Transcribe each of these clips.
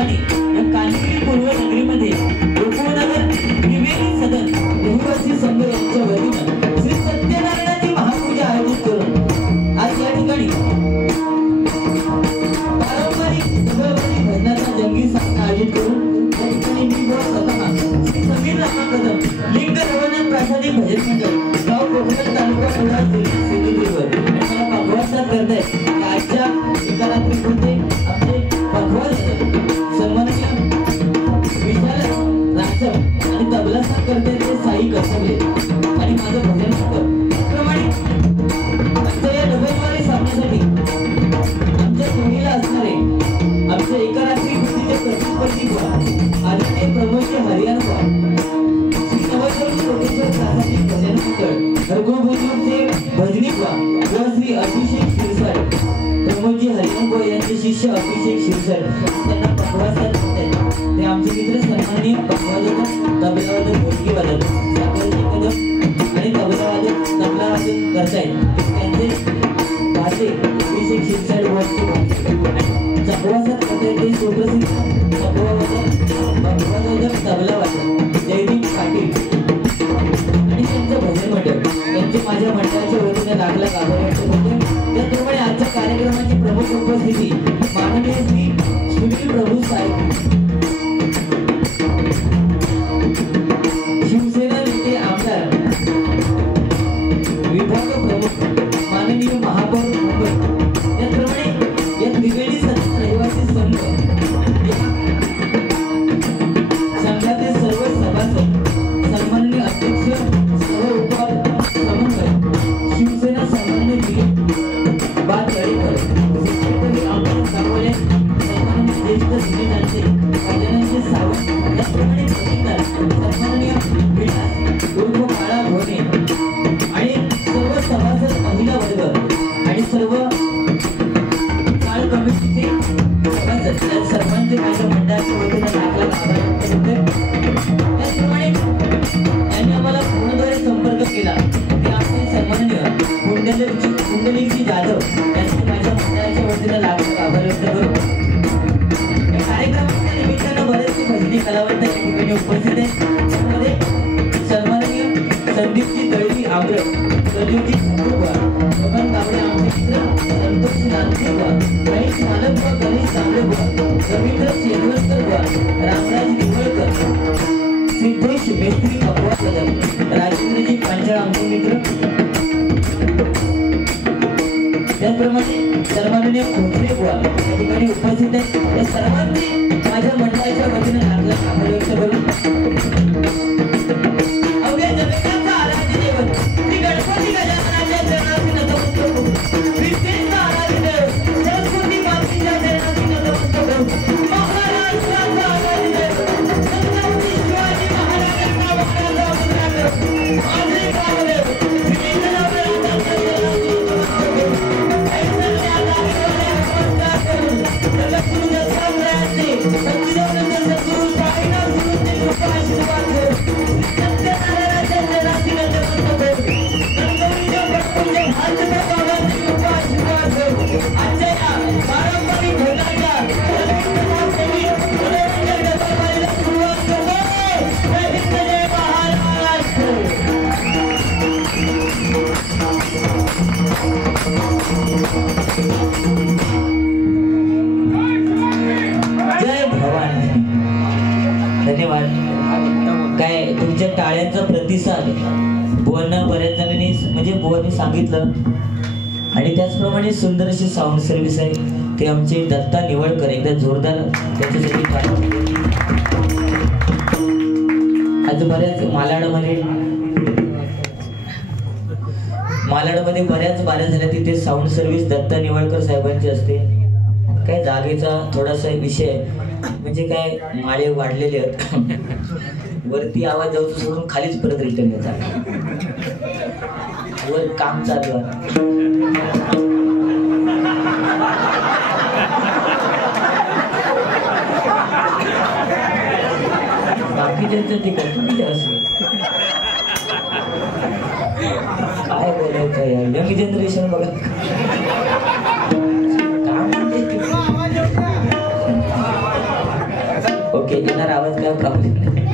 ठिकाणी या कानगिरी पूर्व नगरीमध्ये गोकुळनगर त्रिवेणी सदन रहिवासी संघ यांच्या वतीनं श्री सत्यनारायणाची महापूजा आयोजित करून आज या ठिकाणी पारंपरिक मंगळवारी भजनाचा जंगी सामना आयोजित करून या ठिकाणी मी व स्वतः श्री समीर रामा कदम लिंग रवनाथ प्रासादिक भजन मंडळ गाव कोकण तालुका मुळा जिल्हा सिंधुदुर्ग आणि मला पाठवाचा करताय आजच्या एका रात्रीपुरते आपले पखवाज सन्माननीय विशाल रासम आणि तबला साथ करते ते साई कसबले आणि माझं भजन मंडळ त्याप्रमाणे आजच्या या रविवारी सामन्यासाठी आमच्या जोडीला असणारे आमचे एका रात्रीपुरतीचे प्रतिस्पर्धी आदित्य प्रमोद हरियाणा श्री नवजोत प्रोफेसर प्रासादिक भजन मंडळ रघुभोजूरचे भजनी व श्री अभिषेक शिरसाट प्रमोदजी हरिओम यांचे शिष्य अभिषेक शिरसाट त्यांना पखवाजतात ते आमचे मित्र सन्माननीय पखवाजक तबलावादक ढोलकी वादक सागरजी कदम आणि तबलावादक तबला वादन करतायत त्यांचे भाषे अभिषेक शिरसाट चपवासात करतायत ते सुप्रसिद्ध चपवादक पखवाजक तबला वादक जयदीप पाटील आणि त्यांचं भजन मंडळ यांचे माझ्या मंडळाच्या वतीने लागला आभार व्यक्त करतो। त्याचप्रमाणे आजच्या कार्यक्रमाची प्रमुख उपस्थिती माननीय श्री सुनील प्रभू साहेब शिवसेना नेते आमदार विभाग प्रमुख माननीय महापौर मुंबई त्याचप्रमाणे या त्रिवेणी सदन रहिवासी संघ संघाचे सर्व सभासद सन्माननीय अध्यक्ष सर्व समन्वय शिवसेना सन्माननीय दिलीप बाद गडेकर सेक्रेटरी आमदार सावळे सन्माननीय ज्येष्ठ सिनेमांचे राजनांचे सावंत त्याचप्रमाणे प्रतिकार सन्माननीय विलास उर्फ काळा भोने आणि सर्व सभासद महिला वर्ग आणि सर्व काळ कमिटीचे सभासद या सर्वांचे माझ्या मंडळाच्या वतीने लागला आभार व्यक्त करतो। त्याचप्रमाणे त्यांनी आम्हाला फोनद्वारे संपर्क केला ते आमचे सन्माननीय कुंडलिकजी जाधव यांचे माझ्या मंडळाच्या वतीने लागला आभार व्यक्त करतो। या कार्यक्रमाच्या निमित्तानं बरेचसे भजनी कलावंत या ठिकाणी उपस्थित आहेत त्यामध्ये सन्माननीय संदीपजी दळवी आम्र प्रदीपजी कुंडुबा बबन गावडे आमचे मित्र संतोष नांदेबा गणेश मालक व गणेश तांबेबा रवींद्र शेजवलकर रामराज निवळकर सिद्धेश मेस्त्री पखवाजक राजेंद्रजी पांचाळ आमचे मित्र त्याचप्रमाणे सन्माननीय खोसले बुवा या ठिकाणी उपस्थित आहेत या सर्वांनी माझ्या मंडळाच्या वतीने लागला आभार व्यक्त करून अवघ्या जगताचा आराध्य दैवत श्री गणपती गजाननाच्या चरणाशी नतमस्तक होऊ विष्णूचा आराध्य दैवत सरस्वती मातेच्या चरणाशी नतमस्तक होऊ महाराष्ट्राचा आराध्य दैवत छत्रपती शिवाजी महाराजांचा वक्राचा मुद्रा करू माझे गावदेव श्री गजाननाच्या चरणाशी नतमस्तक होऊ काय तुमच्या टाळ्यांचा प्रतिसाद बुवांना बऱ्याच जणांनी म्हणजे बुवांनी सांगितलं आणि त्याचप्रमाणे सुंदर अशी साऊंड सर्व्हिस आहे ते आमचे दत्ता निवळकर एकदा जोरदार त्याच्यासाठी आज बऱ्याच मालाडमध्ये बऱ्याच बाऱ्या झाल्या तिथे साऊंड सर्व्हिस दत्ता निवळकर साहेबांची असते। काय जागेचा थोडासा विषय म्हणजे काय माळे वाढलेले आहेत वरती आवाज जाऊ सोडून खालीच परत रिटर्न येतात वर काम चालू आहे बाकीच्यांचं ते करतो असं काय बोलायचं यार यंग जनरेशन बघा फार आवाज काय प्रॉब्लेम नाही.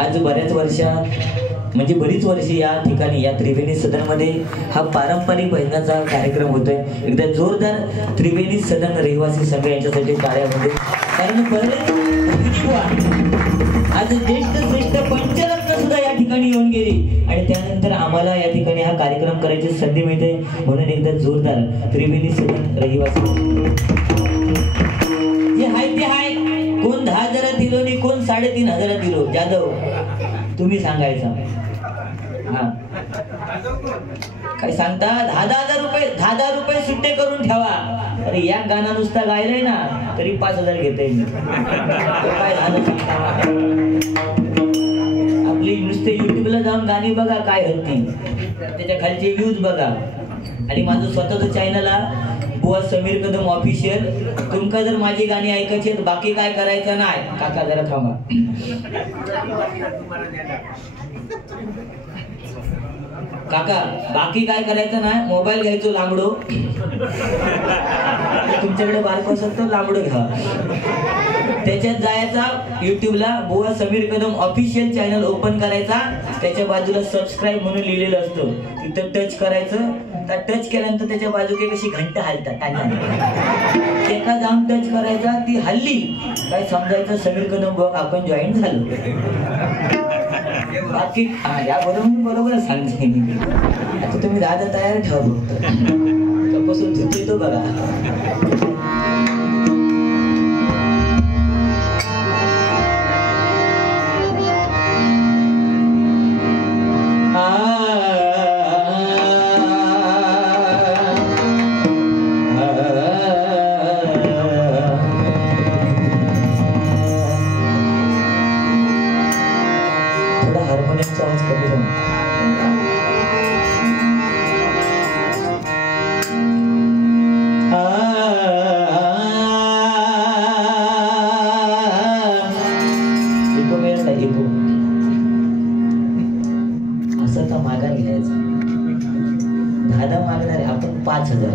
आज बऱ्याच वर्षात म्हणजे बरीच वर्षे या ठिकाणी या त्रिवेणी सदनमध्ये हा पारंपरिक भजनाचा कार्यक्रम होतोय. एकदा जोरदार त्रिवेणी सदन रहिवासी संघ यांच्यासाठी कार्यामध्ये, कारण बरेच आज ज्येष्ठ श्रेष्ठ पंचरत्न सुद्धा या ठिकाणी येऊन गेली आणि त्यानंतर आम्हाला या ठिकाणी हा कार्यक्रम करायची संधी मिळते. म्हणून एकदा जोरदार त्रिवेणी सदन रहिवासी जे हाय ते हाय. कोण 10,000 दिलो आणि कोण 3,500 दिलो. जाधव तुम्ही सांगायचा. हा काय सांगता? 10,000 रुपये 10,000 रुपये सुट्टे करून ठेवा. अरे या गाणं नुसता गायलंय ना तरी 5,000 घेता येईल. काय झालं आपली नुसते युट्यूबला जाऊन गाणी बघा काय होती, त्याच्या खालचे व्ह्यूज बघा. आणि माझं स्वतःचं चॅनल बुवा समीर कदम ऑफिशियल. तुमका जर माझी गाणी ऐकायची बाकी काय करायचं नाही. काका जरा थांबा. काका बाकी काय करायचं नाही. मोबाईल घ्यायचो लांबडो. तुमच्याकडे बारको असेल तर लांबडो घ्या. त्याच्यात जायचा युट्यूबला बुवा Sameer Kadam official channel open करायचा. त्याच्या बाजूला सबस्क्राईब म्हणून लिहिलेलं असतं. तिथं टच करायचं. तर टच केल्यानंतर त्याच्या बाजूला कशी घंटा हलतात. एका जाऊन टच करायचा. ती हल्ली काय समजायचं समीर कदम ब्लॉग आपण जॉईन झालो. बाकी या बरोबर सांगते. आता तुम्ही दादा तयार ठेवा. कपासून धुतोय तो बघा. असं का मागा घ्यायचं. 10,000 मागणार आहे आपण 5,000.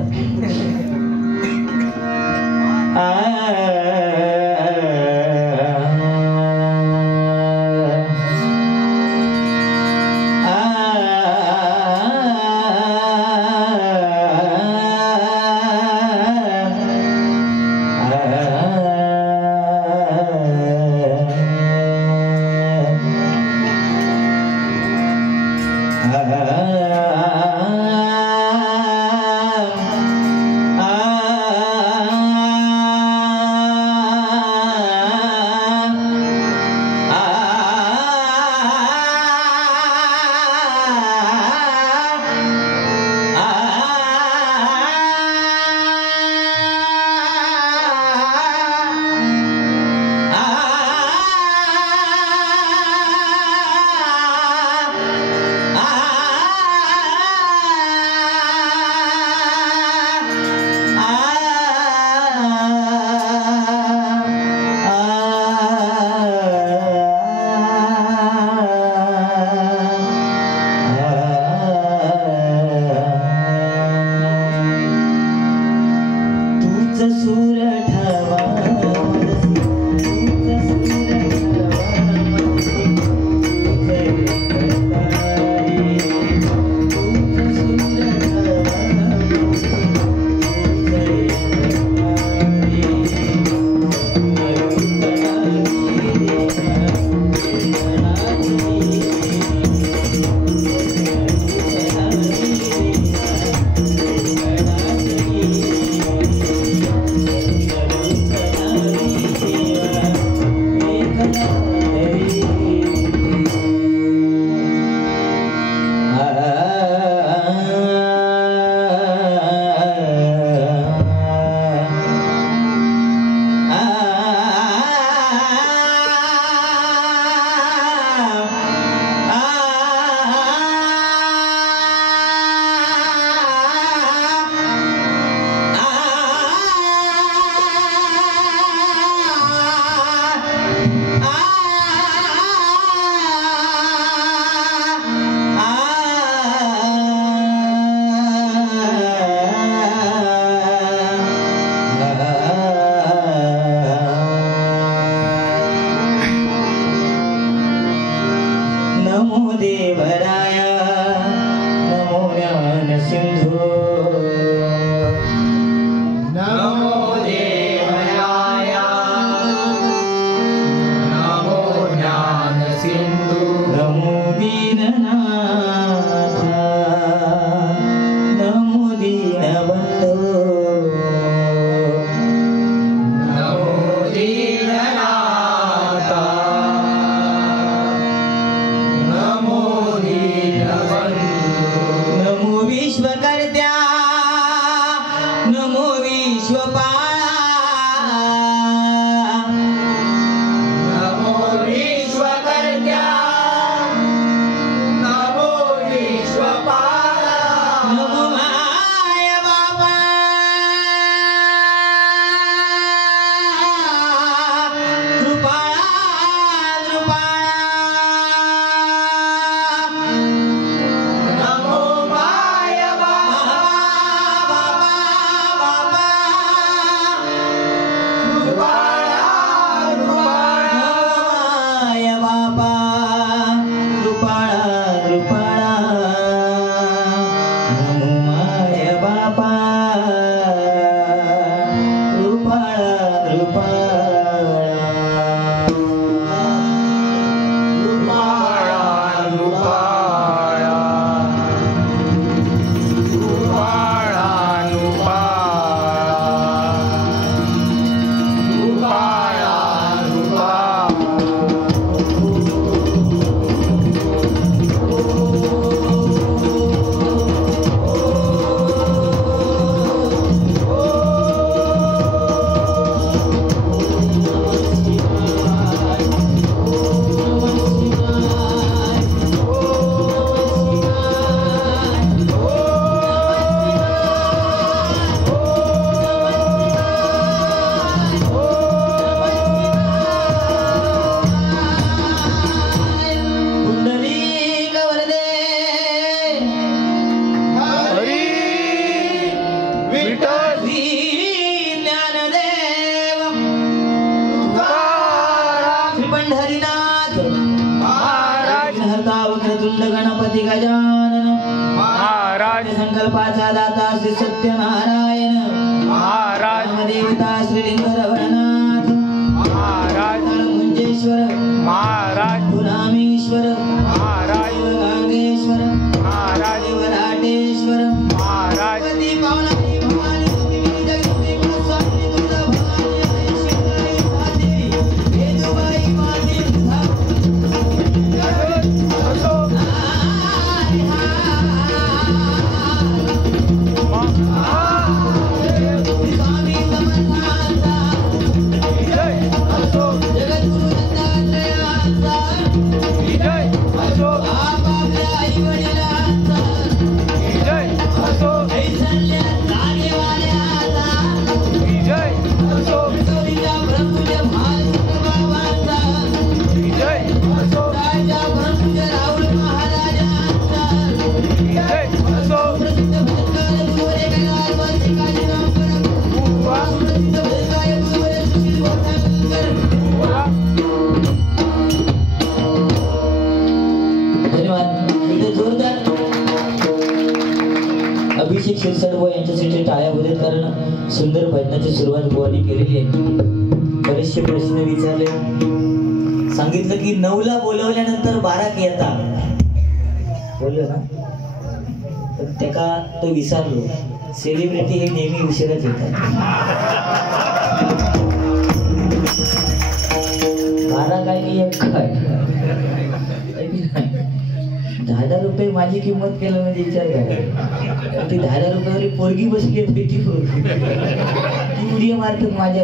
गणपती गजानन महाराज, संकल्पाचा दाता श्री सत्यनारायण महाराज, देवता श्री लिंगरवरनाथ महाराज, मुंजेश्वर महाराज, गुरामेश्वर महाराज, गांगेश्वर महाराज, वराटेश्वर महाराज, अभिषेक शिरसाट यांच्यासाठी टाळ्या होत्यात, कारण सुंदर भजनाची सुरुवात बुवानी केलेली आहे. बरेचसे प्रश्न विचारले, सांगितलं की 9ला बोलवल्यानंतर 12 येता बोललो ना, पण त्याका तो विसरलो. सेलिब्रिटी हे नेहमी उशिराच येतात. 12 काय की 1 काय 10,000 रुपये माझी किंमत केलं म्हणजे विचार करा. ती 10,000 रुपयावरी पोरगी बसली आहे, ती उडी मारतात माझ्या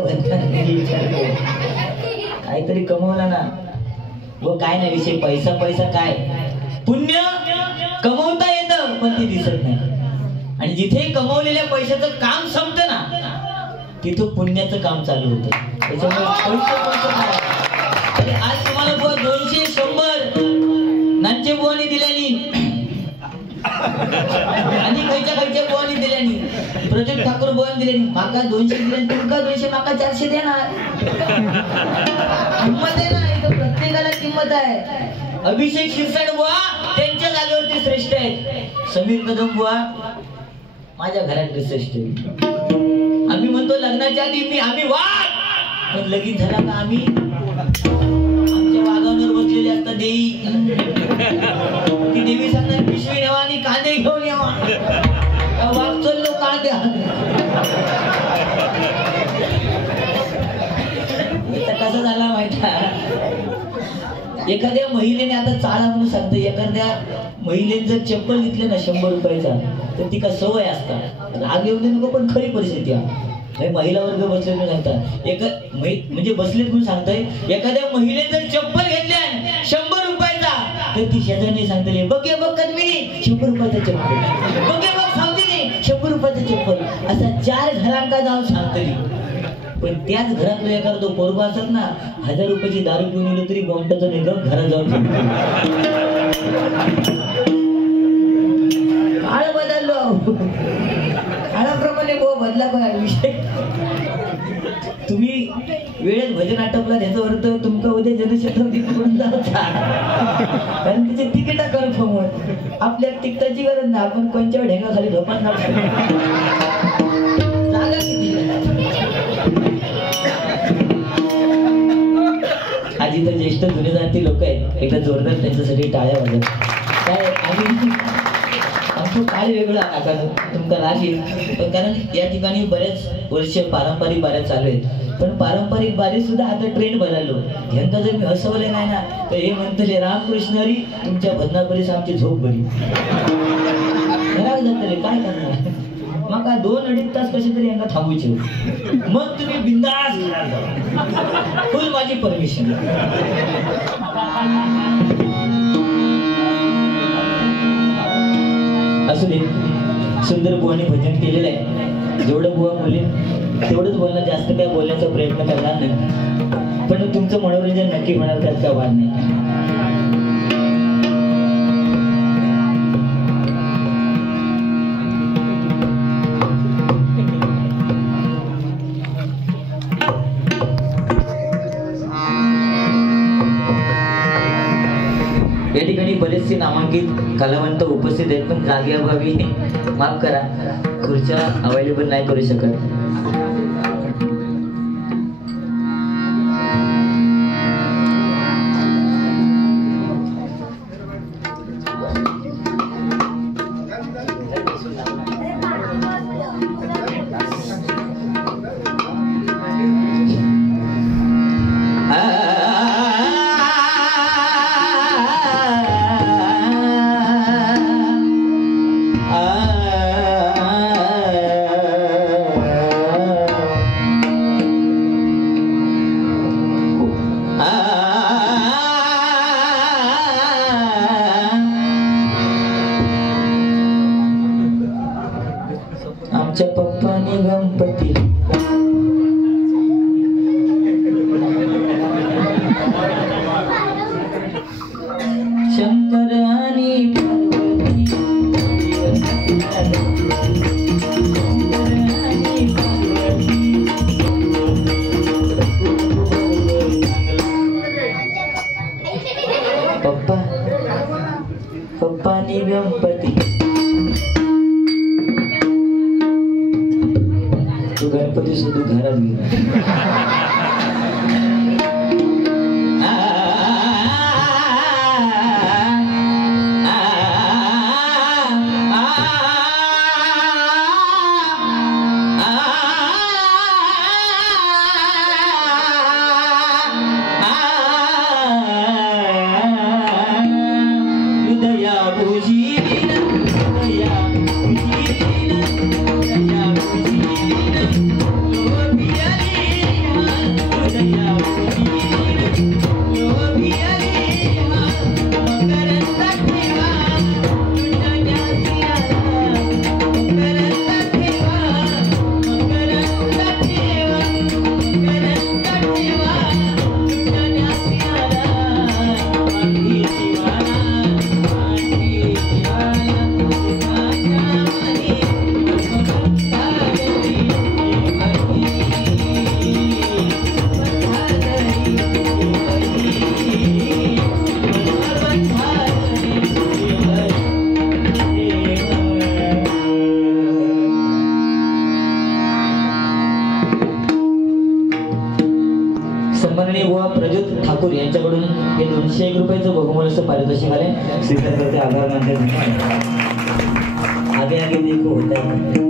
काहीतरी कमवला ना व काय नाही विषय. पैसा पैसा काय, पुण्य कमवता येतं पण ते दिसत नाही. आणि जिथे कमवलेल्या पैशाचं काम संपतं ना तिथं पुण्याचं काम चालू होतं. त्याच्यामुळे आज तुम्हाला 200 100 नांचे बुवानी दिल्यानी आणि खयच्या बुवानी दिल्यानी, प्रदीप ठाकूर बुवानी दिल्यानी. माका 200 दिले, तुमका 200, माका 400 देणार. किंमत आहे ना, इथं प्रत्येकाला किंमत आहे. अभिषेक शिरसाट बुवा त्यांच्या जागेवरती श्रेष्ठ आहेत. समीर कदम बुवा माझ्या घरातले श्रेष्ठ आहेत. आम्ही म्हणतो लग्नाच्या आधी आम्ही वाघ, पण लगीन झाला का आम्ही आमच्या वाघावर बसलेले असतात देवी. ती देवी सांगणार पिशवी नेवा आणि कांदे घेऊन यावा. वाघ चललो कांदे. कसं झाला माहिती, एखाद्या महिलेने आता चाळा म्हणून सांगतो, एखाद्या महिलेने जर चप्पल घेतले ना 100 रुपयाचा तर ती का सवय असतात. राग येऊ दे नको, पण खरी परिस्थिती आहे. महिला वर्ग बसले म्हणून सांगतात, म्हणजे बसलेत म्हणून सांगताय. एखाद्या महिलेने जर चप्पल घेतल्या 100 रुपयाचा तर ती शेजारी सांगते, बघे बघ कदमिनी 100 रुपयाचा चप्पल, बघे बघ सांगते 100 रुपयाचा चप्पल. असा 4 घरांका जाऊन सांगतली. पण त्याच घरातलं एखादा तो पोरगा असत ना, 1000 रुपयाची दारू पिऊन गेलो तरी बॉम्बटाचा निघम घरात जाऊन काळ बदललो. काळाप्रमाणे बदला बघा विषय. तुम्ही वेळेत भजन आटपला त्याचा अर्थ तुमका उद्या जनशताब्दी पकडून जाता, कारण त्याचे तिकीट कन्फर्म होत. आपल्या तिकटाची गरज नाही, आपण कोणत्या ढेंगा खाली झोपात जागा किती इथं ज्येष्ठ जुने जाणती लोक आहेत, एकदा जोरदार त्यांच्यासाठी टाळ्या वाजव. काय आम्ही आमचं काय वेगळं आता तुमका लागेल, पण कारण या ठिकाणी बरेच वर्ष पारंपरिक बाऱ्या चालू आहेत, पण पारंपरिक बारी सुद्धा आता ट्रेंड बदललो. ह्यांका जर मी हसवले नाही ना तर हे म्हणतले रामकृष्ण हरी तुमच्या भजनाबरीच आमची झोप बरी. घरात जातले काय करणार, मग काय 2-2.5 तास कसे तरी यांना थांबूचे, मग तुम्ही बिंदास घरात जा, फुल माझी परमिशन. असू दे, सुंदर बुवाने भजन केलेलं आहे. जेवढं बुवा बोलले तेवढंच बोलणं, जास्त काय बोलण्याचा प्रयत्न करणार नाही, पण तुमचं मनोरंजन नक्की होणार त्यात काय वाद नाही. या ठिकाणी बरेचसे नामांकित कलावंत उपस्थित आहेत, पण जागेअभावी माफ करा, खुर्च्या अवेलेबल नाही करू शकत. आमच्या पप्पाने गणपती शंकर आणि पार्वती, पप्पा पप्पाने गणपती. तो गणपती सुद्धा घरात गेला. सन्माननीय बुवा प्रज्योत ठाकूर यांच्याकडून हे 201 रुपयाचं बहुमूल्य असं पारितोषिक आले. स्वीकार करते, आभार मानते. आगे आगे देखो होता है.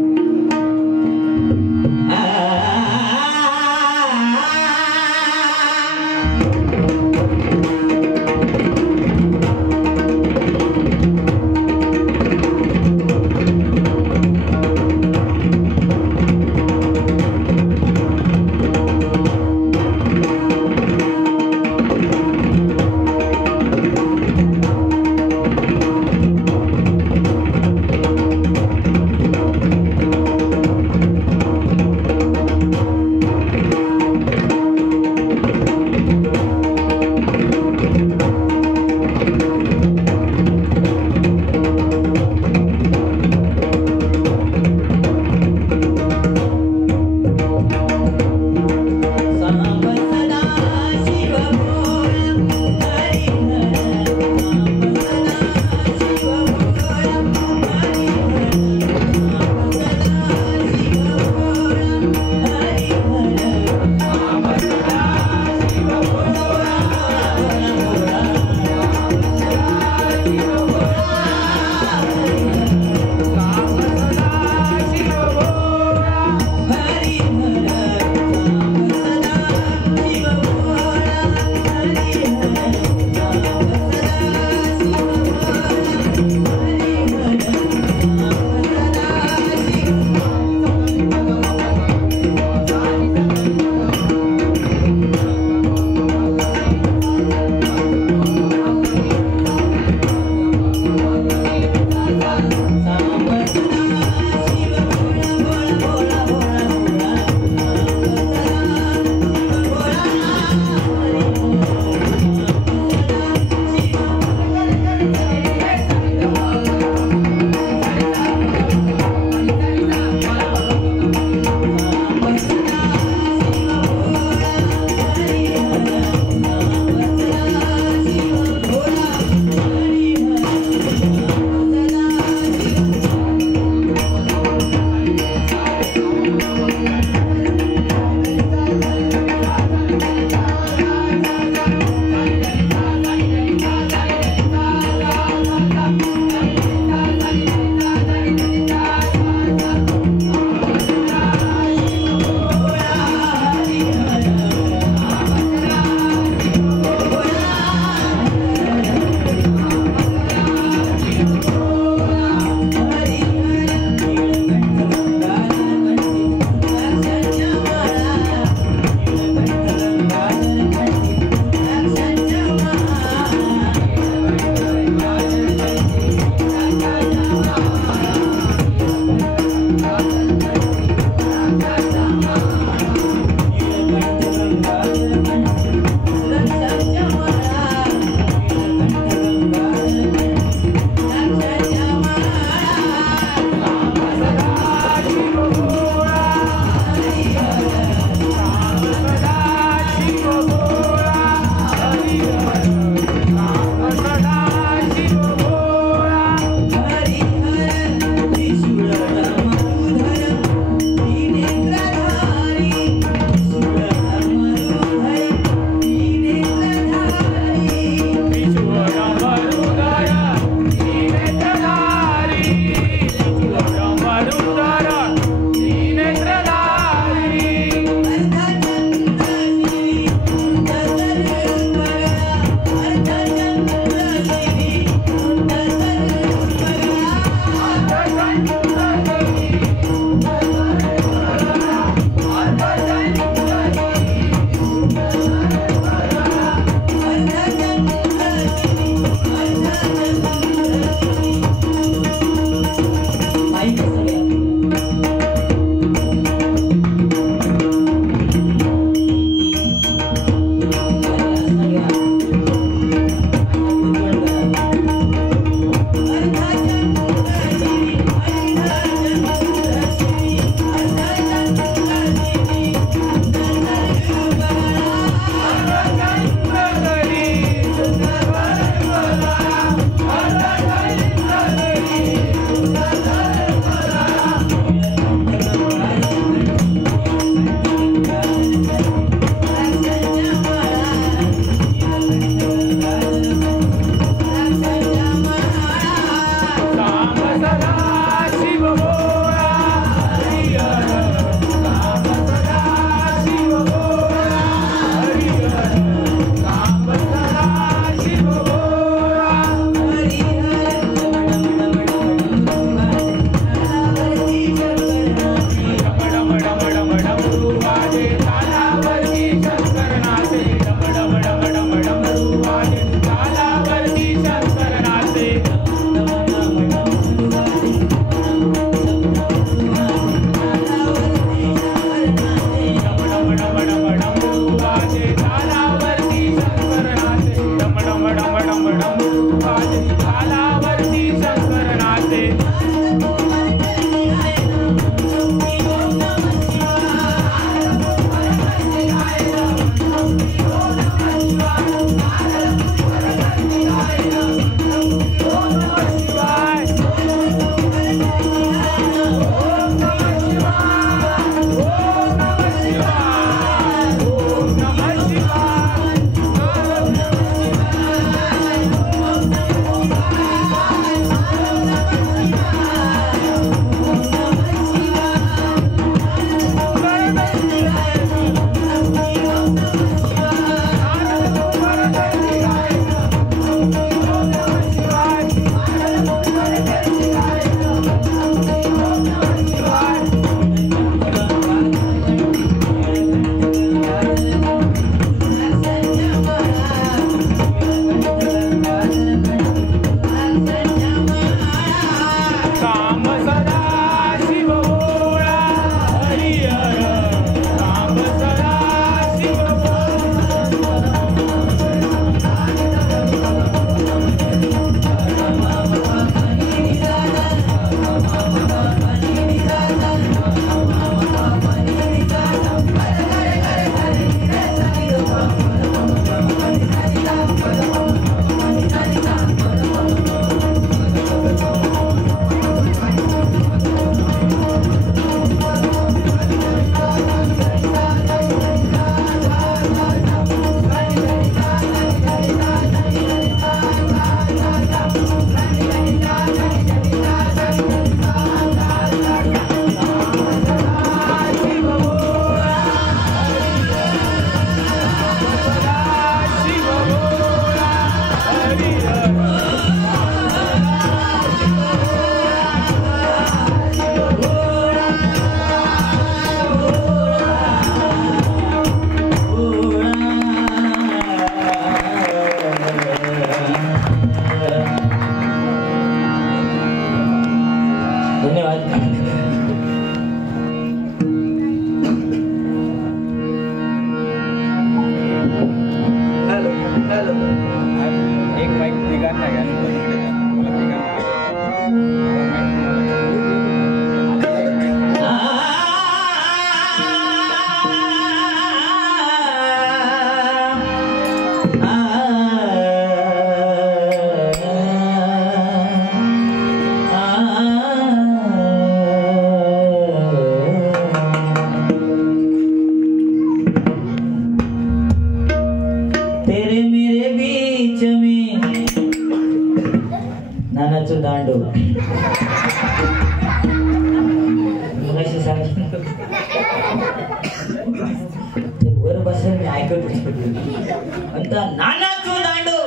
म्हणता नानाचो दांडो,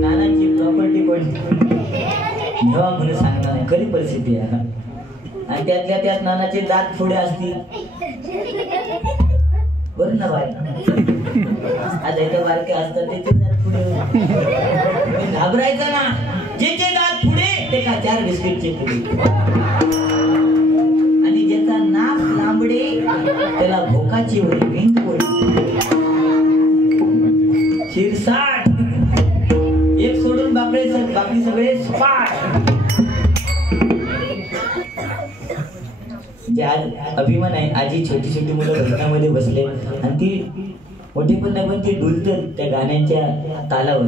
नानाची प्रॉपर्टी कोणती जेव्हा म्हणून सांगणार नाही, खरी परिस्थिती आहे. आणि त्यातल्या त्यात नानाचे दात पुढे असतील बरं ना बाय. आता इथे बारके असतात त्याचे दात पुढे, घाबरायचं ना. ज्याचे दात पुढे ते का 4 बिस्किटचे पुढे, आणि ज्याचा नाक लांबडे त्याला भोकाची होईल, भिंत होईल. शिरसाट एक सोडून बाकी सगळे स्पाट. जे आज अभिमान आहे, आजी छोटी छोटी मुलं भजनामध्ये बसले आणि ती मोठी पण नाही पण ती डुलतात त्या गाण्यांच्या तालावर.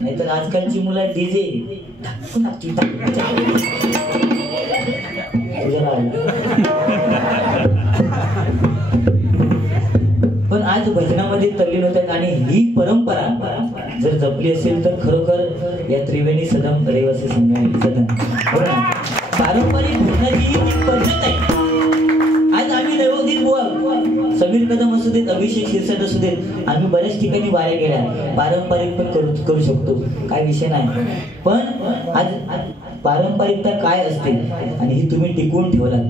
नाहीतर आजकालची मुलं डीजे पण आज भजनामध्ये तल्लीन होतात. आणि ही परंपरा जर जपली असेल तर खरोखर या त्रिवेणी सदन रहिवासी सदन पारंपरिक भजनाची ही पद्धत आहे. आज आम्ही नवोदित बुवा, समीर कदम असू देत, अभिषेक शिरसाट असू देत, आम्ही बऱ्याच ठिकाणी वाऱ्या केल्या. पारंपरिक पण करू शकतो, काय विषय नाही. पण आज पारंपरिकता काय असते आणि ही तुम्ही टिकवून ठेवलात,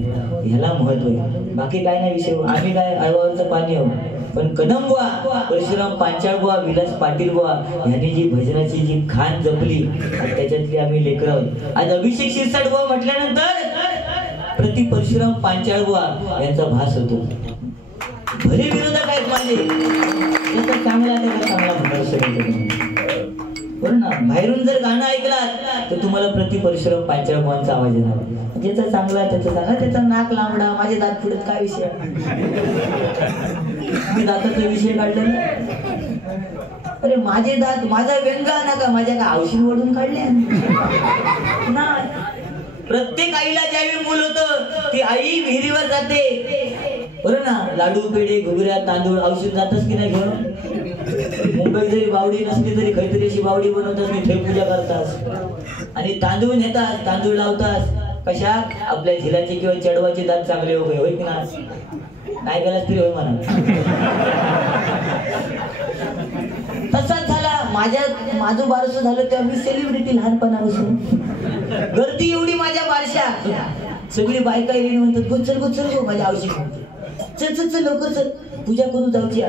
ह्याला महत्व आहे. बाकी काय नाही विषय. आम्ही काय आळवावरचं पाणी आहो, पण कदम बुवा, परशुराम पांचाळ बुवा, विलास पाटील बुवा ह्यांनी जी भजनाची जी खान जपली त्याच्यातली आम्ही लेकर आहोत. आज अभिषेक शिरसाट बुवा म्हटल्यानंतर प्रति परशुराम पांचाळ बुवा यांचा भास होतो. भले विरोधक आहेत माझे, त्याचा चांगला त्याचा चांगला म्हणणार सगळं बरं ना. बाहेरून जर गाणं ऐकलात तर तुम्हाला प्रति परशुराम पांचाळ बुवांचा आवाज येणार. ज्याचा चांगला त्याचा चांगला, त्याचा नाक लांबडा, माझे दात पुढे, काय विषय. मी दाताचा विषय काढला, अरे माझे दात, माझा व्यंगा नका, माझ्या काय औषध ओढून काढले नाही. प्रत्येक आईला ज्यावेळी मूल होतं ती आई विहिरीवर जाते बरं ना. लाडू पेढे घुगऱ्या तांदूळ औषध जातच की नाही घेऊन. मुंबईत जरी बावडी नसली तरी काहीतरी अशी बावडी बनवतात, मी थेट पूजा करतात आणि तांदूळ नेतात, तांदूळ लावतात. कशा आपल्या झिलाचे किंवा चढवाचे दात चांगले उभे होय की नाही गेलास तरी होय म्हणा. तसाच झाला माझं बारसं झालं तेव्हा मी सेलिब्रिटी लहानपणापासून. गर्दी एवढी माझ्या बारशात, सगळी बायका येणे म्हणतात गुच्चल गुच्चल गो माझ्या औषध, चल चल चल लवकर चल पूजा करू जाऊची.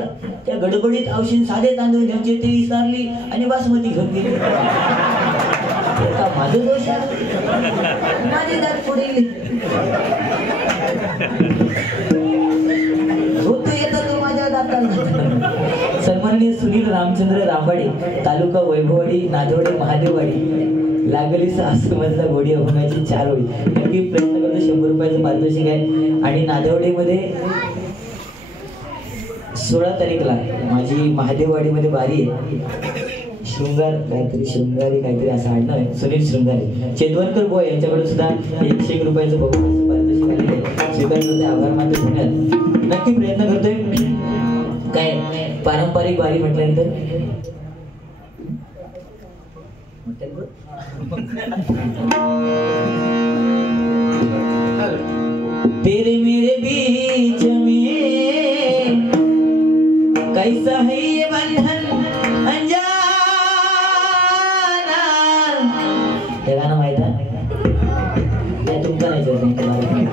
त्या गडबडीत औषध साधे तांदूळ घ्यायचे ते विसरली आणि बासमती घेऊन गेली. माझं दोष माझे दात पुढे होतो येतो माझ्या दाताला. सन्माननीय सुनील रामचंद्र रामवाडे, तालुका वैभववाडी, नादवडे, महादेववाडी, लागलीस आश्रमातला गोडी अभंगाची 4 ओळी. नक्की प्रयत्न करतो. 100 रुपयाचं पारितोषिक आहे. आणि नादवडेमध्ये 16 तारीखला माझी महादेववाडीमध्ये बारी आहे. शृंगारी काहीतरी असं आडनाव आहे, सुनील शृंगारी. चेतवणकर बुवा यांच्याकडे सुद्धा 101 रुपयाचं बघून पारितोषिक आलेलं आहे. स्वीकार करते, आभार मानतो, पुण्यात नक्की प्रयत्न करतोय. काय पारंपरिक वारी म्हटल्यानंतर तेरे मेरे बीच में कैसा है ये बंधन अंजाना. हे गाणं माहित आहे तुमचं नाही.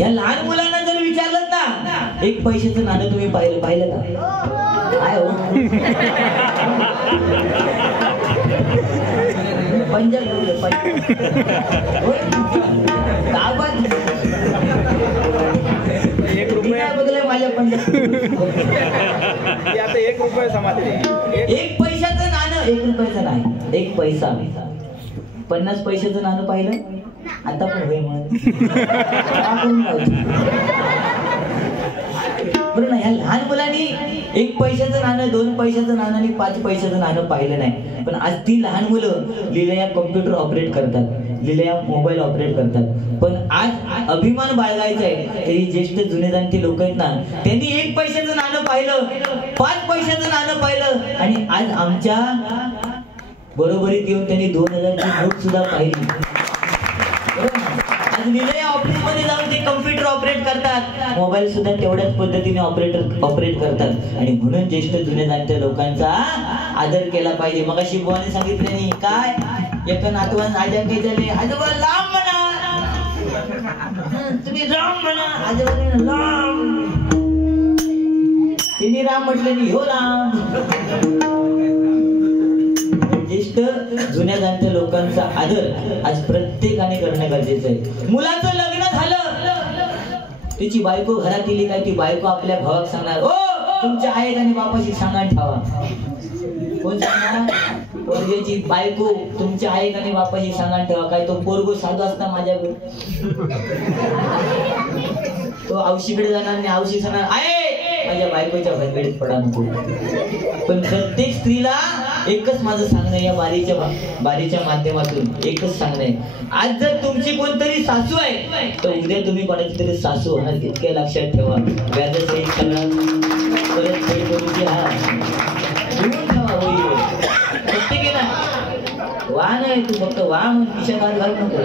या लहान मुलांना जर विचारलं ना 1 पैशाचं नाणं तुम्ही पाहिलं का काय हो. पंजाब बघलं माझ्या पंजाब. 1 रुपये समाधी. 1 पैशाचं नाणं 1 रुपयाचं नाही, 1 पैसा. 50 पैशाचं नाणं पाहिलं आता पण होय बरं ना. ह्या लहान मुलांनी 1 पैशाचं नाणं, 2 पैशाचं नाणं आणि 5 पैशाचं नाणं पाहिलं नाही. पण आज ती लहान मुलं लिलया कॉम्प्युटर ऑपरेट करतात, लिलया मोबाईल ऑपरेट करतात. पण आज अभिमान बाळगायचा आहे ते ज्येष्ठ जुने जाणते लोक आहेत ना, त्यांनी 1 पैशाचं नाणं पाहिलं, 5 पैशाचं नाणं पाहिलं आणि आज आमच्या बरोबरीत येऊन त्यांनी 2000ची नोट सुद्धा पाहिली. आज निलया ऑफिस मध्ये जाऊन ते कम्प्युटर ऑपरेट करतात. मोबाईल सुद्धा तेवढ्याच पद्धतीने ऑपरेट करतात. आणि म्हणून ज्येष्ठ जुन्या जाणत्या लोकांचा आदर केला पाहिजे. मग अशी बुवाने सांगितलं नाही काय एक नातवान आजा काही झाले आजोबा लांब म्हणा तुम्ही राम म्हणा आजोबा लांब तिने राम म्हटलं नाही हो राम. ज्येष्ठ जुन्या जाणत्या लोकांचा आदर आज प्रत्येकाने करणं गरजेचं आहे. मुलाचं लग्न झालं तिची बायको घरात येली काय ती बायको आपल्या भावाक सांगणार ओ तुमच्या आई आणि बापाशी सांगा ठेवा. कोण सांगणार पोरग्याची बायको तुमच्या आई आणि बापाशी सांगा ठेवा. काय तो पोरगो साधू असता माझ्याकडे तो औशीकडे जाणार आणि औशी सांगणार आहे माझ्या बायकोच्या भानगडीत पडा नको. पण प्रत्येक स्त्रीला एकच माझं सांगणं या बारीच्या माध्यमातून एकच सांगणं आहे. आज जर तुमची कोणतरी सासू आहे तर उद्या तुम्ही कोणाची तरी सासू होणार इतके लक्षात ठेवा. व्याजासहित सगळं परत फेड करून हा घेऊन ठेवा होईल प्रत्येकाला. वा नाही तू फक्त वा म्हणून खिशात हात घालू नको.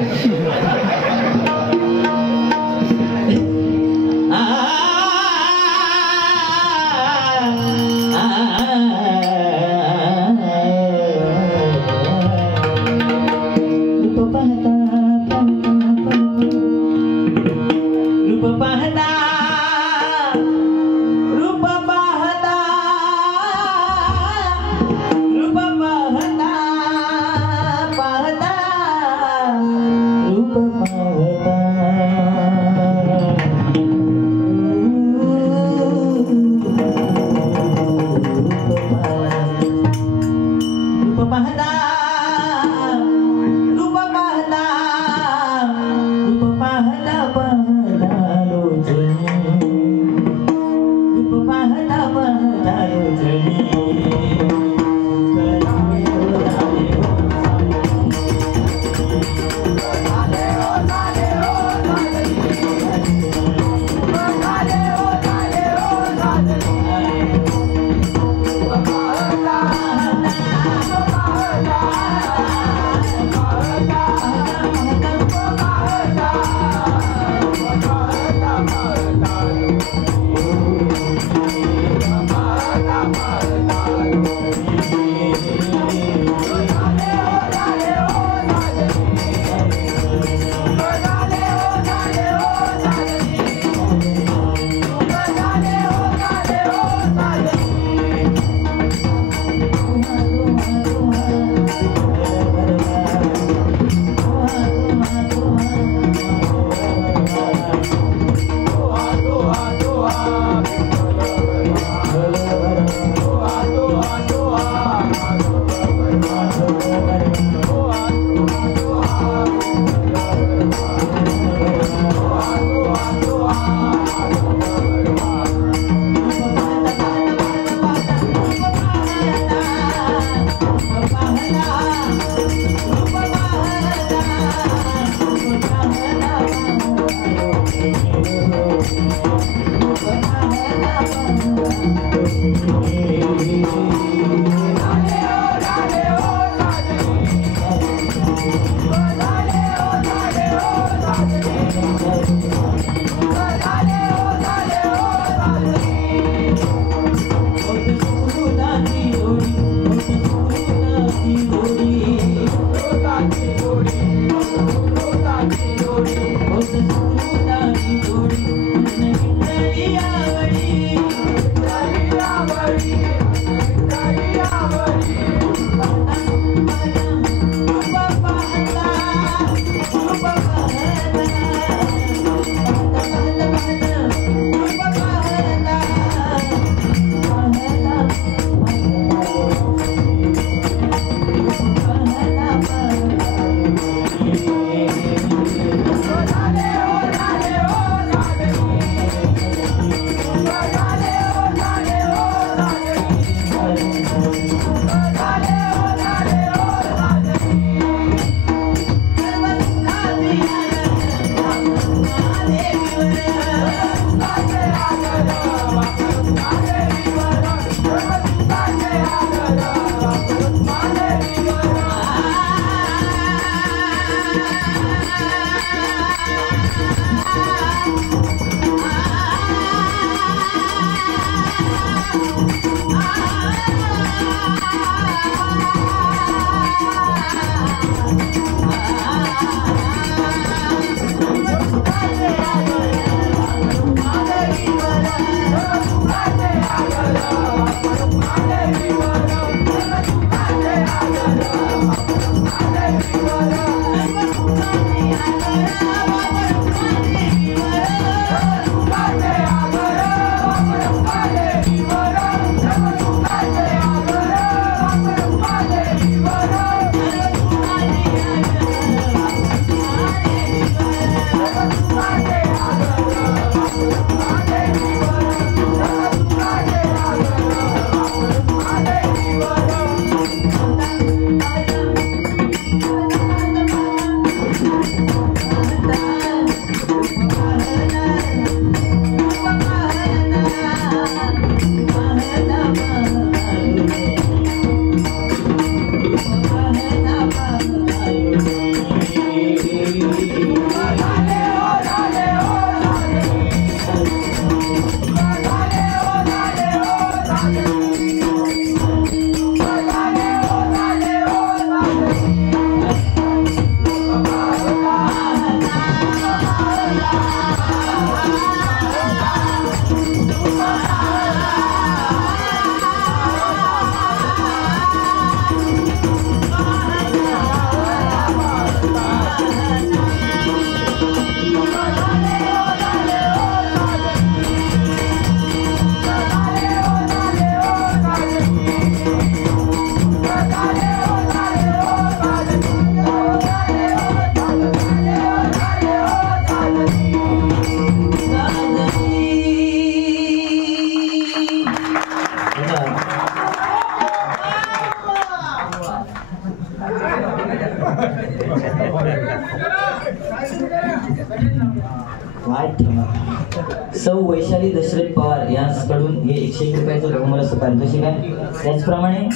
सौ वैशाली दशरथ पवार यांच्याकडून हे 101 रुपयाचं बहुमूल्याचं पारितोषिक आहे. त्याचप्रमाणे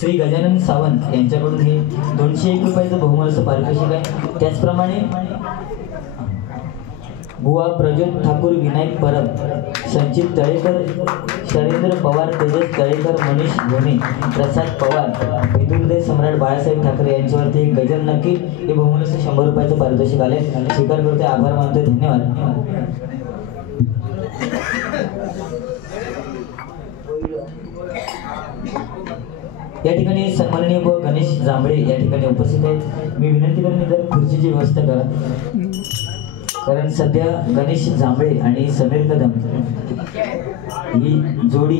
श्री गजानन सावंत यांच्याकडून हे 201 रुपयाचं बहुमूल्याचं पारितोषिक आहे. त्याचप्रमाणे बुवा प्रज्योत ठाकूर, विनायक परब, संचित तळेकर, शैलेंद्र पवार, तेजस तळेकर, मनीष घोणे, प्रसाद पवार, विदुर्दय सम्राट बाळासाहेब ठाकरे यांच्यावरती एक गजर नक्की हे बहुमूल्याचं 100 रुपयाचं पारितोषिक आले. स्वीकार करते, आभार मानते, धन्यवाद. या ठिकाणी सन्माननीय व गणेश जांभळे या ठिकाणी उपस्थित आहेत. मी विनंती करेन जर खुर्चीची व्यवस्था करा, कारण सध्या गणेश जांभळे आणि समीर कदम ही जोडी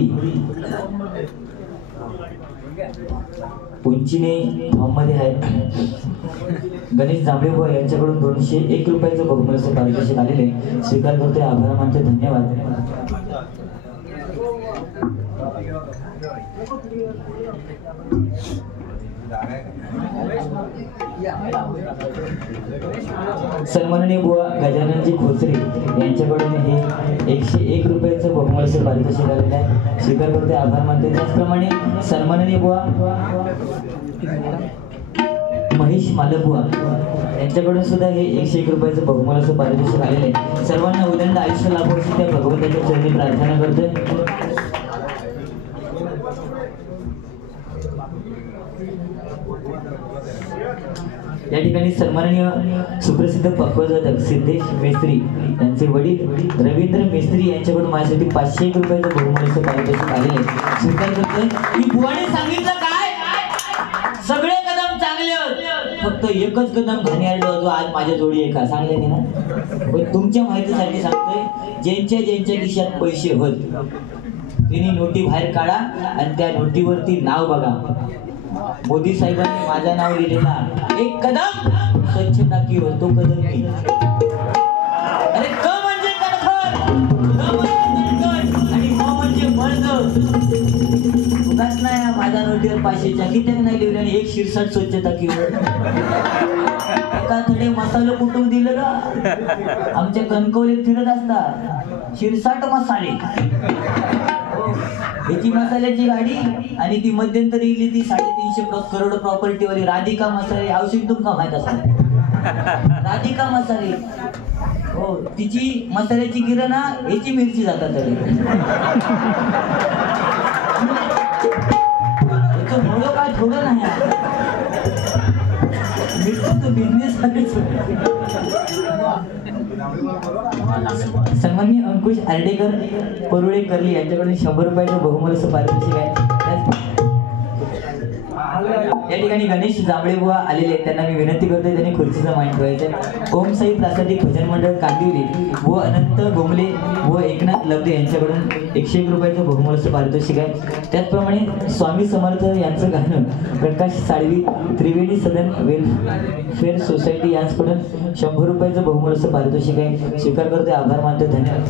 उंचीने फॉर्ममध्ये आहे. गणेश जांभळे व यांच्याकडून 201 रुपयाचं बहुमूल्याचं पारितोषिक आलेले. स्वीकार करते, आभार मानते, धन्यवाद. सन्माननीय बुवा गजाननजी खोचरे यांच्याकडून हे 101 रुपयाचं बहुमूल्याचं पारितोषिक आलेलं आहे. स्वीकार करते, आभार मानते. त्याचप्रमाणे सन्माननीय बुवा महेश मालबुवा यांच्याकडून सुद्धा हे 101 रुपयाचं बहुमूल्याचं पारितोषिक आलेलं आहे. सर्वांना उदंड आयुष्य लाभो अशी त्या भगवंताच्या चरणी प्रार्थना करते. या ठिकाणी सन्माननीय सुप्रसिद्ध पक्वाद्वादक सिद्धेश मेस्त्री यांचे वडील रवींद्र मेस्त्री यांच्याकडून माझ्यासाठी 501 रुपयाचं बहुमूल्याचं पारितोषिक आलेले. स्वीकार करतोय की बुवाने सांगितलं काय, सगळे कदम चांगले होते, फक्त एकच कदम घाणेरडा जो आज माझ्या जोडी आहे का सांगले नाही ना. पण तुमच्या माहितीसाठी सांगतोय, ज्यांच्या खिशात पैसे होत त्यांनी नोटी बाहेर काढा आणि त्या नोटीवरती नाव बघा. मोदी साहेबांनी माझं नाव लिहिलेला एक कदम स्वच्छता की हो, तो कदम मी. अरे क म्हणजे कणखर, क म्हणजे कणखर आणि म म्हणजे मर्द. उगाच नाही माझ्या नोटीवर 500च्या कित्याक नाही लिहिलं आणि एक शिरसाट स्वच्छता की हो. एका थोडे मसाले कुटून दिलं ना, आमच्या कणकवलीत फिरत असतात शिरसाट मसाले. याची मसाल्याची गाडी आणि ती मध्यंतरी गेली ती 350 करोड प्रॉपर्टीवाली राधिका मसाले. औषध तुमका माहित असत राधिका मसाले. हो, तिची मसाल्याची किरणा याची मिरची जातात तरी थोडं काय थोडं नाही मिरची बिझनेस. सन्माननीय अंकुश आर्डेकर परुळे कर्ली यांच्याकडून 100 रुपयाचं बहुमूल्याचं पारितोषिक आहे. या ठिकाणी गणेश जांभळे बुवा आलेले आहेत, त्यांना मी विनंती करतोय त्यांनी खुर्चीचा मान ठेवायचा आहे. ओम साई प्रासादिक भजन मंडळ कांदिवली व अनंत गोमले व एकनाथ लवदे यांच्याकडून 101 रुपयाचं बहुमूल्याचं पारितोषिक आहे. त्याचप्रमाणे स्वामी समर्थ यांचं गाणं प्रकाश साळवी त्रिवेणी सदन वेलफेअर सोसायटी यांच्याकडून 100 रुपयाचं बहुमूल्याचं पारितोषिक आहे. स्वीकार करते, आभार मानते, धन्यवाद.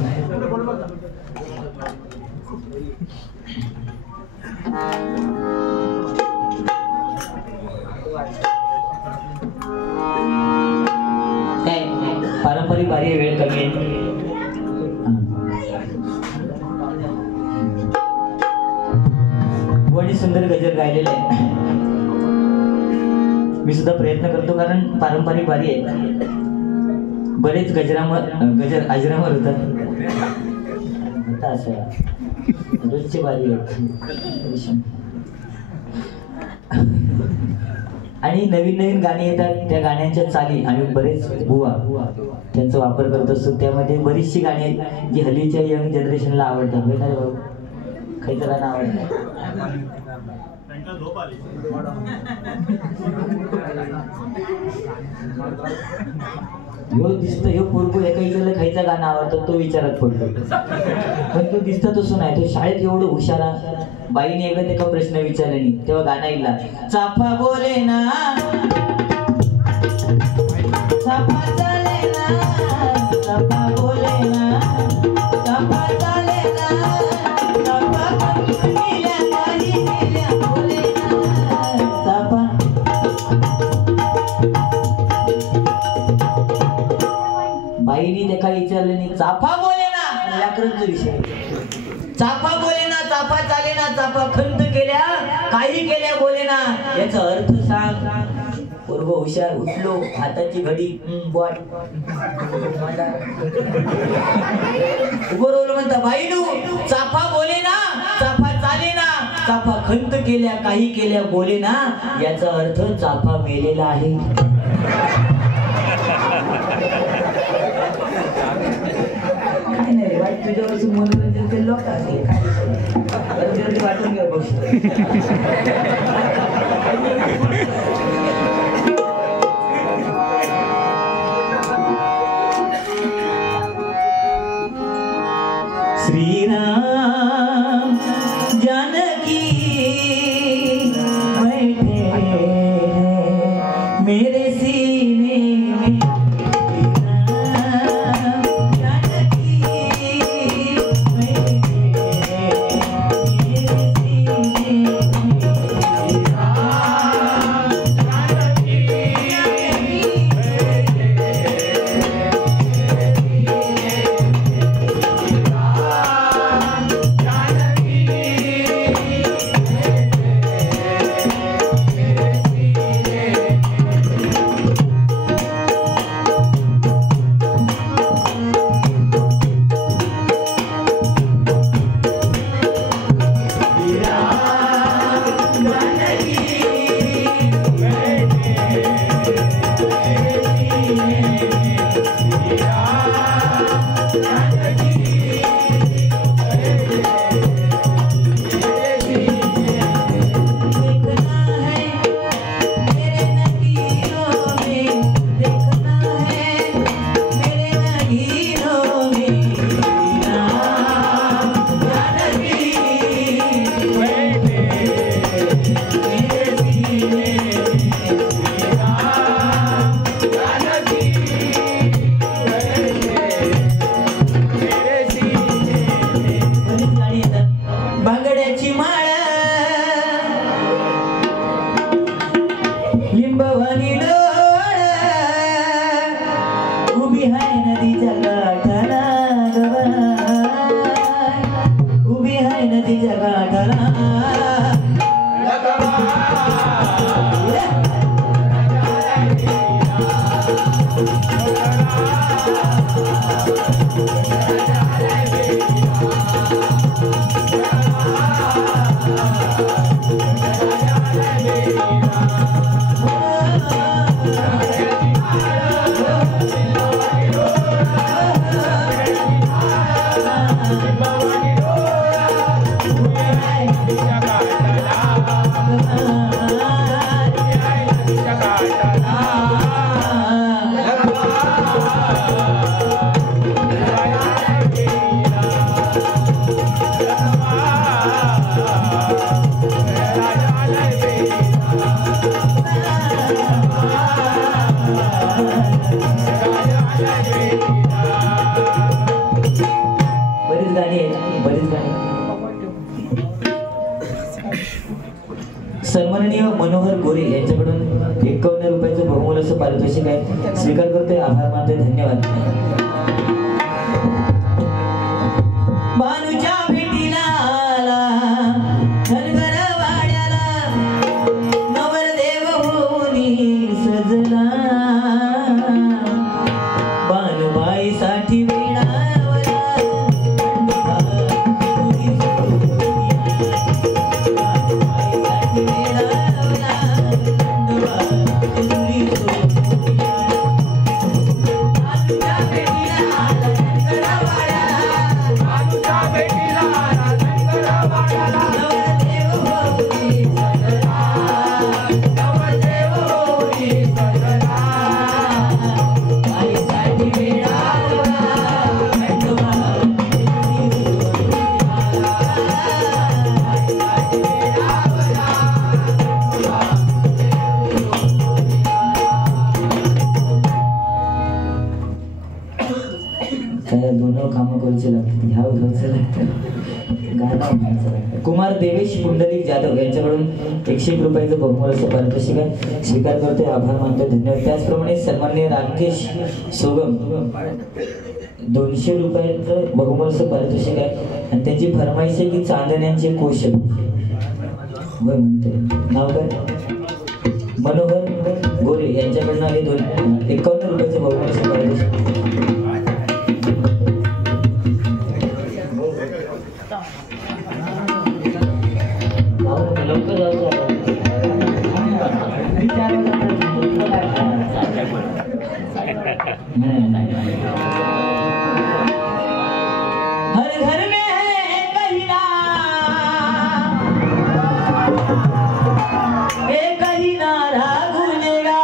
पारंपरिक बारी वेळ कमी आहे. वणी सुंदर गजर गायलेले आहे. मी सुद्धा प्रयत्न करतो कारण पारंपरिक बारी आहे. बरेच गजर अजरामर होतात. रोजची बारी आहे आणि नवीन गाणी येतात. त्या गाण्यांच्या चाली आम्ही बरेच बुवा त्यांचा वापर करत असतो. त्यामध्ये बरीचशी गाणी आहेत जी हल्लीच्या यंग जनरेशनला आवडतात. माहिती आहे भाऊ, खायचं गाणं आवडतं. ह्यो दिसतं ह्यो पोरगो एका इकडे खायचं गाणं आवडतं, तो विचारात पडतो. पण तो दिसतं तसं नाही. तो शाळेत एवढं हुशारा. बाईने एकदा त्याला प्रश्न विचारले नाही तेव्हा गाणं ऐकला. चाफा बोले ना, चाफा चाले ना, चाफा बोले ना, चाफा चाले ना, चाफा गेल्या काही गेल्या बोले ना, चाफा. बाईने त्याला विचारलं चालले नाही. चाफा बोले ना व्याकरणचा विषय. चाफा बोले ना चाफा चाले ना चाफा खंत केल्या काही केल्या बोले ना याचा अर्थ सांग. पूर्व हुशार उठलो हाताची घडी बॉट उभं म्हणता बाईनू चाफा बोले ना चाफा चाले ना चाफा खंत केल्या काही केल्या बोले ना याचा अर्थ चाफा मेलेला आहे. काय नाही वाईट तुझ्यावरचं मनोरंजन केलं लोक वाटून घ्या बघ. श्रीराम जानकी बैठे मेरे सीने में. सन्माननीय मनोहर गोरे यांच्याकडून 51 रुपयाचं बहुमूल्य असं पारितोषिक आहे. स्वीकार करतोय, आभार मानतोय, धन्यवाद. बानूच्या भेटीला आला धनगर वाड्याला नवरदेव होऊनी सजला. बानूबाईसाठी कुमार देवेश पुंडलिक जाधव यांच्याकडून 101 रुपयाचं बहुमूल्य पारितोषिक आहे. स्वीकार करतोय, आभार मानतोय, धन्यवाद. त्याचप्रमाणे सन्माननीय राकेश सोगम 200 रुपयाचं बहुमूल्य पारितोषिक आहे आणि त्याची फरमाईश आहे की चांदण्यांचे कोश वय म्हणते. नाव काय? मनोहर गोरे यांच्याकडनं आले 51 रुपयाचं बहुमूल्य पारितोषिक. हर घर में है कहीना एक कहीना रागुनेगा.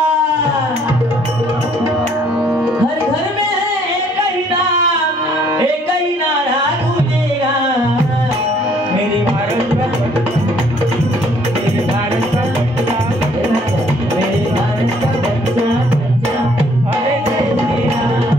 हर घर में है कहीना एक कहीना रागुनेगा. मेरे भारत का मेरे भारत का मेरे भारत का बच्चा बच्चा हरे जय श्री राम.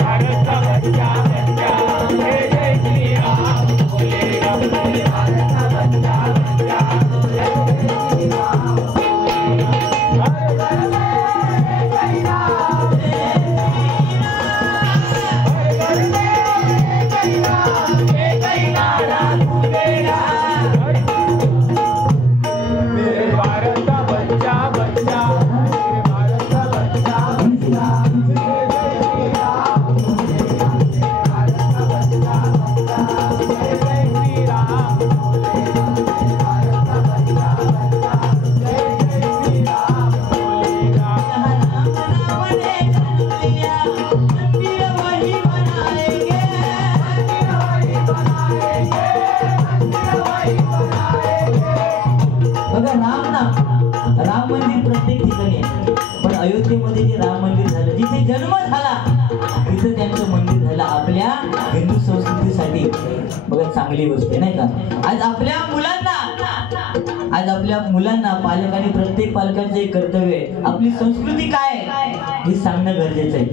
भारत का बच्चा बच्चा हरे जय श्री राम बोलेगा. मेरे भारत का बच्चा बच्चा हरे जय श्री राम बोलेगा. हर घर में कहीना हर घर में कहीना राम बोलेगा. मेरे भारत का बच्चा बच्चा मेरे भारत का बच्चा बच्चा जय श्री राम बोलेगा. मेरे भारत का बच्चा बच्चा जय श्री राम बोलेगा. मेरे भारत का बच्चा बच्चा जय श्री राम बोलेगा. मंदिर वही बनाएंगे बघा. राम मंदिर प्रत्येक ठिकाणी आहे, पण अयोध्येमध्ये जे राम मंदिर झालं, जिथे जन्म झाला तिथे त्यांचं मंदिर झालं आपल्या हिंदू संस्कृतीसाठी. बघा चांगली गोष्ट आहे नाही का. आज आपल्या मुलांना पालकांनी प्रत्येक पालकांचं एक कर्तव्य आहे, आपली संस्कृती काय हे सांगणं गरजेचं आहे.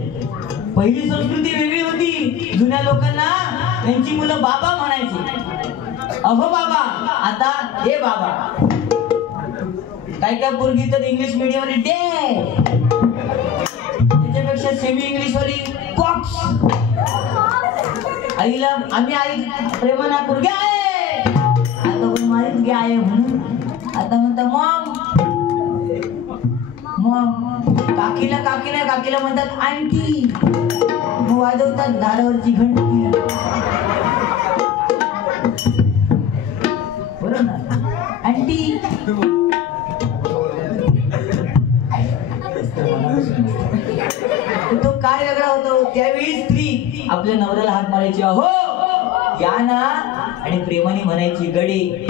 पहिली संस्कृती वेगळी होती. जुन्या लोकांना त्यांची मुलं बाबा म्हणायची, अहो बाबा. आता हे बाबा. काय काय पोरगी तर इंग्लिश मीडियम मध्ये डॅड, त्याच्यापेक्षा सेमी इंग्लिश वाली कॉक्स. आईला आम्ही आई प्रेमाना पोरगी आहे, आता पण मारीत गे आहे म्हणून आता म्हणता मॉम मॉम. काकीला म्हणतात आंटी, मग वाजवतात दारावरची घंटी. बरोबर ना आंटी. तो काय वेगळा होतो. त्यावेळी स्त्री आपल्या नवऱ्याला हात मारायची, अहो या ना, आणि प्रेमाने म्हणायची गडे.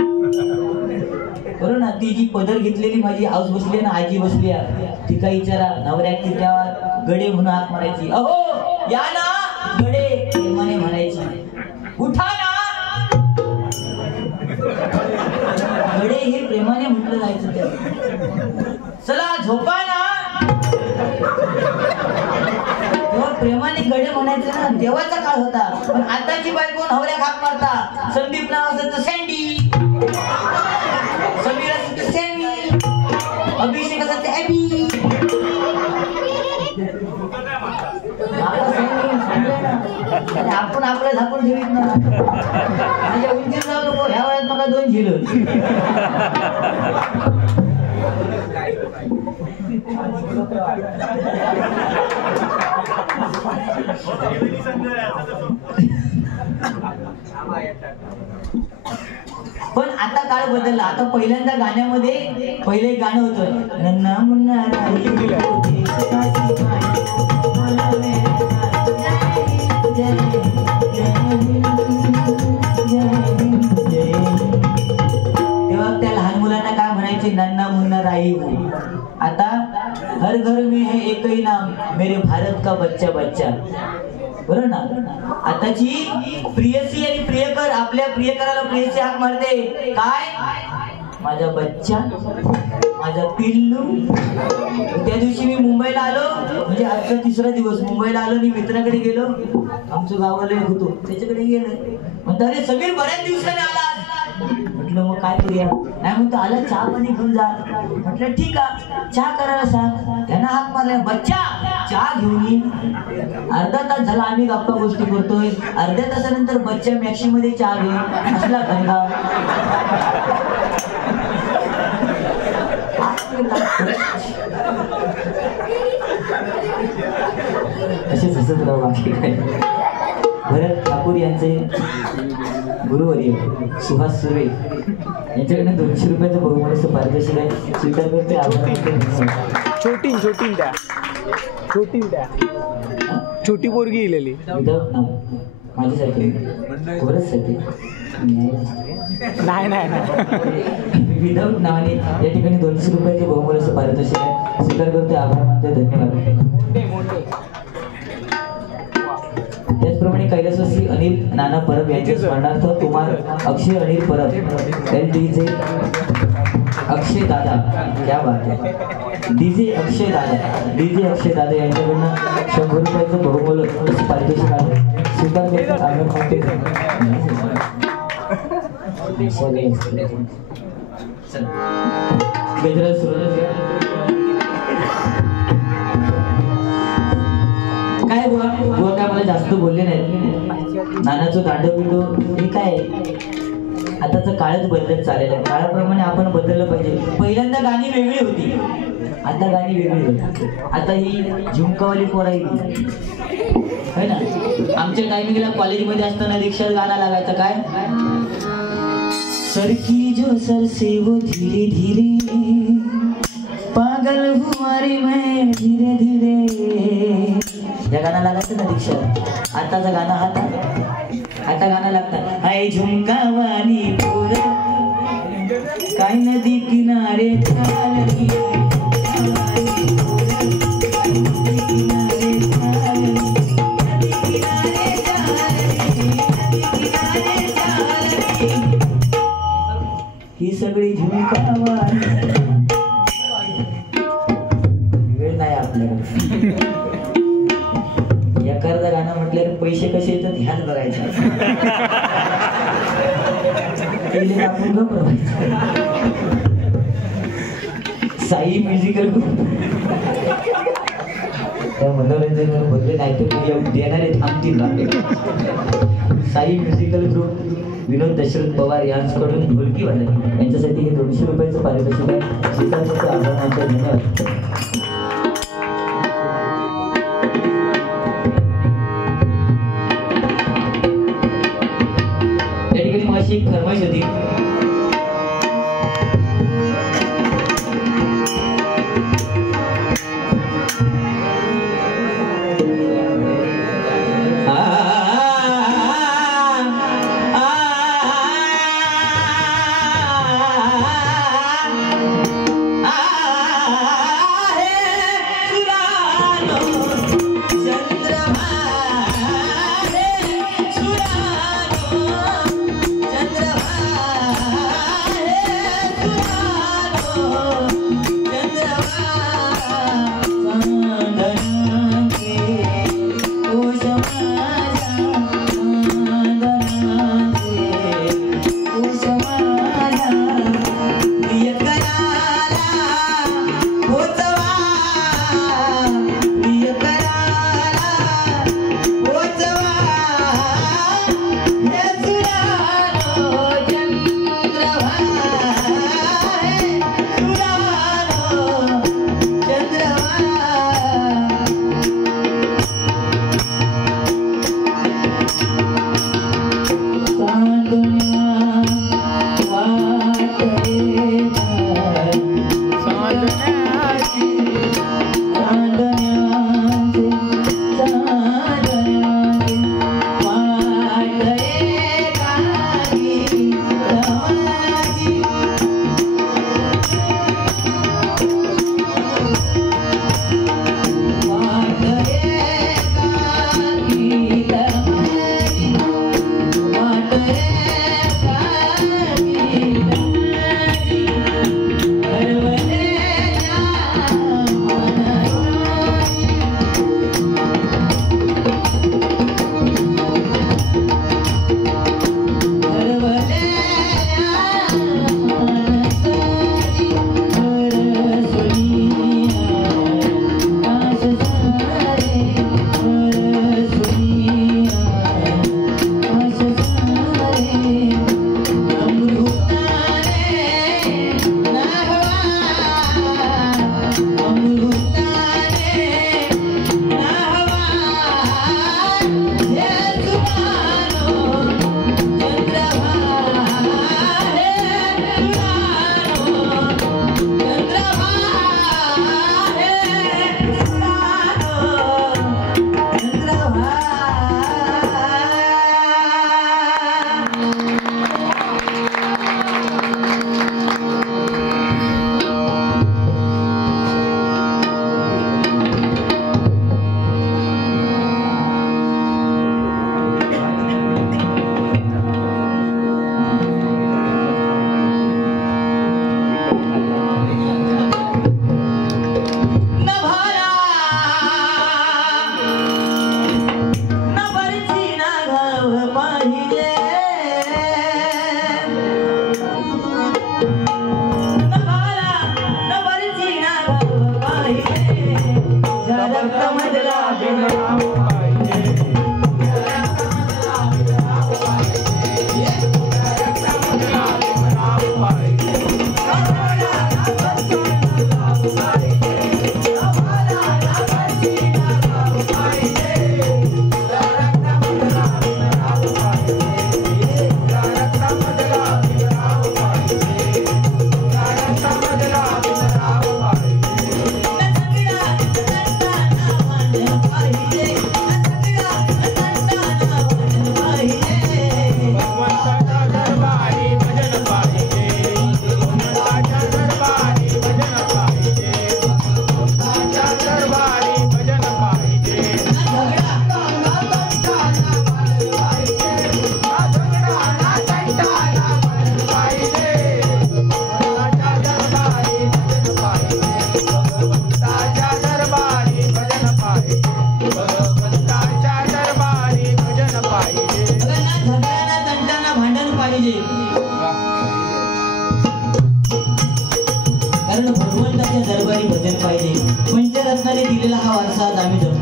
बरोबर ना. ती जी पदर घेतलेली माझी हाऊस बसली ना, आजी बसली, ती काय विचारा नवऱ्या त्या गडे म्हणून हात मारायची, अहो या ना गडे. प्रेमाने म्हणायची उठा ना गडे. हे प्रेमाने म्हटलं जायचं. त्या चला झोपा ना, तेव्हा प्रेमाने गडे म्हणायचे ना. देवाचा काळ होता. पण आताची बायको नवऱ्या हाक मारता. संदीप नाव असेल तर सँडी, समीर असेल तर सॅमी, अभिषेक असेल तर ॲबी. आपण आपल्या झाकून ठेवीत ना. माझ्या उंची जाऊ नको, ह्या वयात मला 2 झिलं. पण आता काळ बदलला. आता पहिल्यांदा गाण्यामध्ये पहिले गाणं होतं नन्ना मुन्ना तेव्हा त्या लहान मुलांना काय म्हणायचे, नन्ना मुन्ना राही हो. आता हर घर में है एक ही नाम, मेरे भारत का बच्चा बच्चा. बरोबर ना. आताची प्रियसी आणि प्रियकर आपल्या प्रियकराला प्रियसी हाक मारते, काय माझा बच्चा, माझा पिल्लू. त्या दिवशी मी मुंबईला आलो, म्हणजे आजचा 3रा दिवस मुंबईला आलो. मी मित्राकडे गेलो, आमचं गावाला होतो, त्याच्याकडे गेलो. म्हणतो अरे समीर बऱ्याच दिवसाने आला. म्हटलं मग काय करूया? नाही म्हणतो आला चहा पाणी घेऊन जा. म्हटलं ठीक आहे, चहा करायला सांग. त्यांना हाक मारला, बच्चा चहा घेऊन ये. अर्धा तास झाला आम्ही गप्पा गोष्टी करतोय. अर्ध्या तासानंतर बच्चा मॅक्सी मध्ये चहा घेऊन असला धंदा. असेच हसत राहू बाकी काय. भरत ठाकूर यांचे गुरुवर्य सुहास सुर्वे यांच्याकडनं 200 रुपयाचं बहुमानाचं पारितोषिक आहे. स्वीकार करते. आभार. छोटी पोरगी इलेली विदाऊट नाव माझ्यासाठी कोरससाठी नाही विदाऊट नावाने या ठिकाणी 200 रुपयाचं बहुमानाचं पारितोषिक आहे. स्वीकार करते. आभार मानते. धन्यवाद. त्याचप्रमाणे कैलासवासी अनिल नाना परब यांच्या स्मरणार्थ कुमार अक्षय अनिल परब LDJ अक्षय दादा क्या बात आहे. DJ अक्षय दादा यांच्याकडनं 100 रुपयाचं बहुमूल्य पारितोषिक आहे. स्वीकार करतात. आभार मानते. गजराज सुरज काय बुवा काय मला जास्त बोलले नाहीत. नानाचं दांड पिंडो हे काय आताचं काळच बदलत चाललेलं आहे. काळाप्रमाणे आपण बदललं पाहिजे. पहिल्यांदा गाणी वेगळी होती, आता गाणी वेगळी होती. आता ही झुमकावाली पोर आहे ना. आमच्या टायमिंगला कॉलेजमध्ये असताना रिक्षात गाणं लागायचं काय, सरकी जो सर से वो धीरे धीरे पागल हुआ रे मैं धीरे धीरे. या गाणं लागायचं ना रिक्षात. आताचं गाणं आता गाणं लागतं. हाय झुमकावाली पोर काय नदी किनारे चालली. ही सगळी झुमकावाली. वेळ नाही आपल्याकडे. एखादं गाणं म्हटल्यावर पैसे कसे येतात ह्याच बघायचं. आपण साई म्युझिकल ग्रुप त्या मनोरंजन बदले नाही तर देणारे थांबतील बाकी. साई म्युझिकल ग्रुप विनोद दशरथ पवार यांच्याकडून ढोलकी वाजवली. यांच्यासाठी हे 200 रुपयाचं पारितोषिक आहे. स्वीकार करतो. आभार मानतो. धन्यवाद. त्या ठिकाणी माझी एक फरमाईश होती.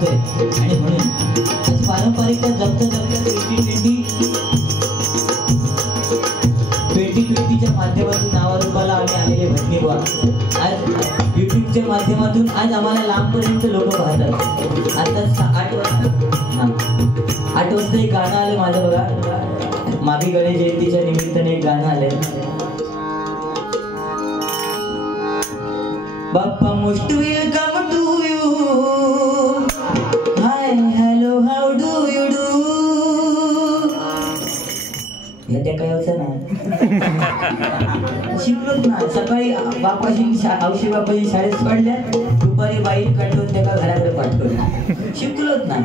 सांगतोय. आणि म्हणून आज पारंपरिक जपता जपता 2020च्या माध्यमातून नावारूपाला आम्ही आलेले भटणी बुवा आज युट्यूबच्या माध्यमातून आज आम्हाला लांबपर्यंत लोक पाहतात. आता 8 वाजता एक गाणं आलं माझं बघा. मागे गणेश जयंतीच्या निमित्ताने एक गाणं आलंय. Bappa most welcome to you. Hi hello how do you do. त्या काय होतं ना शिकलोच ना. सकाळी बापाशी औशी बापाशी शाळेत पडल्या, दुपारी बाईक काढून त्या घराकडे पाठवलं. शिकलोच ना.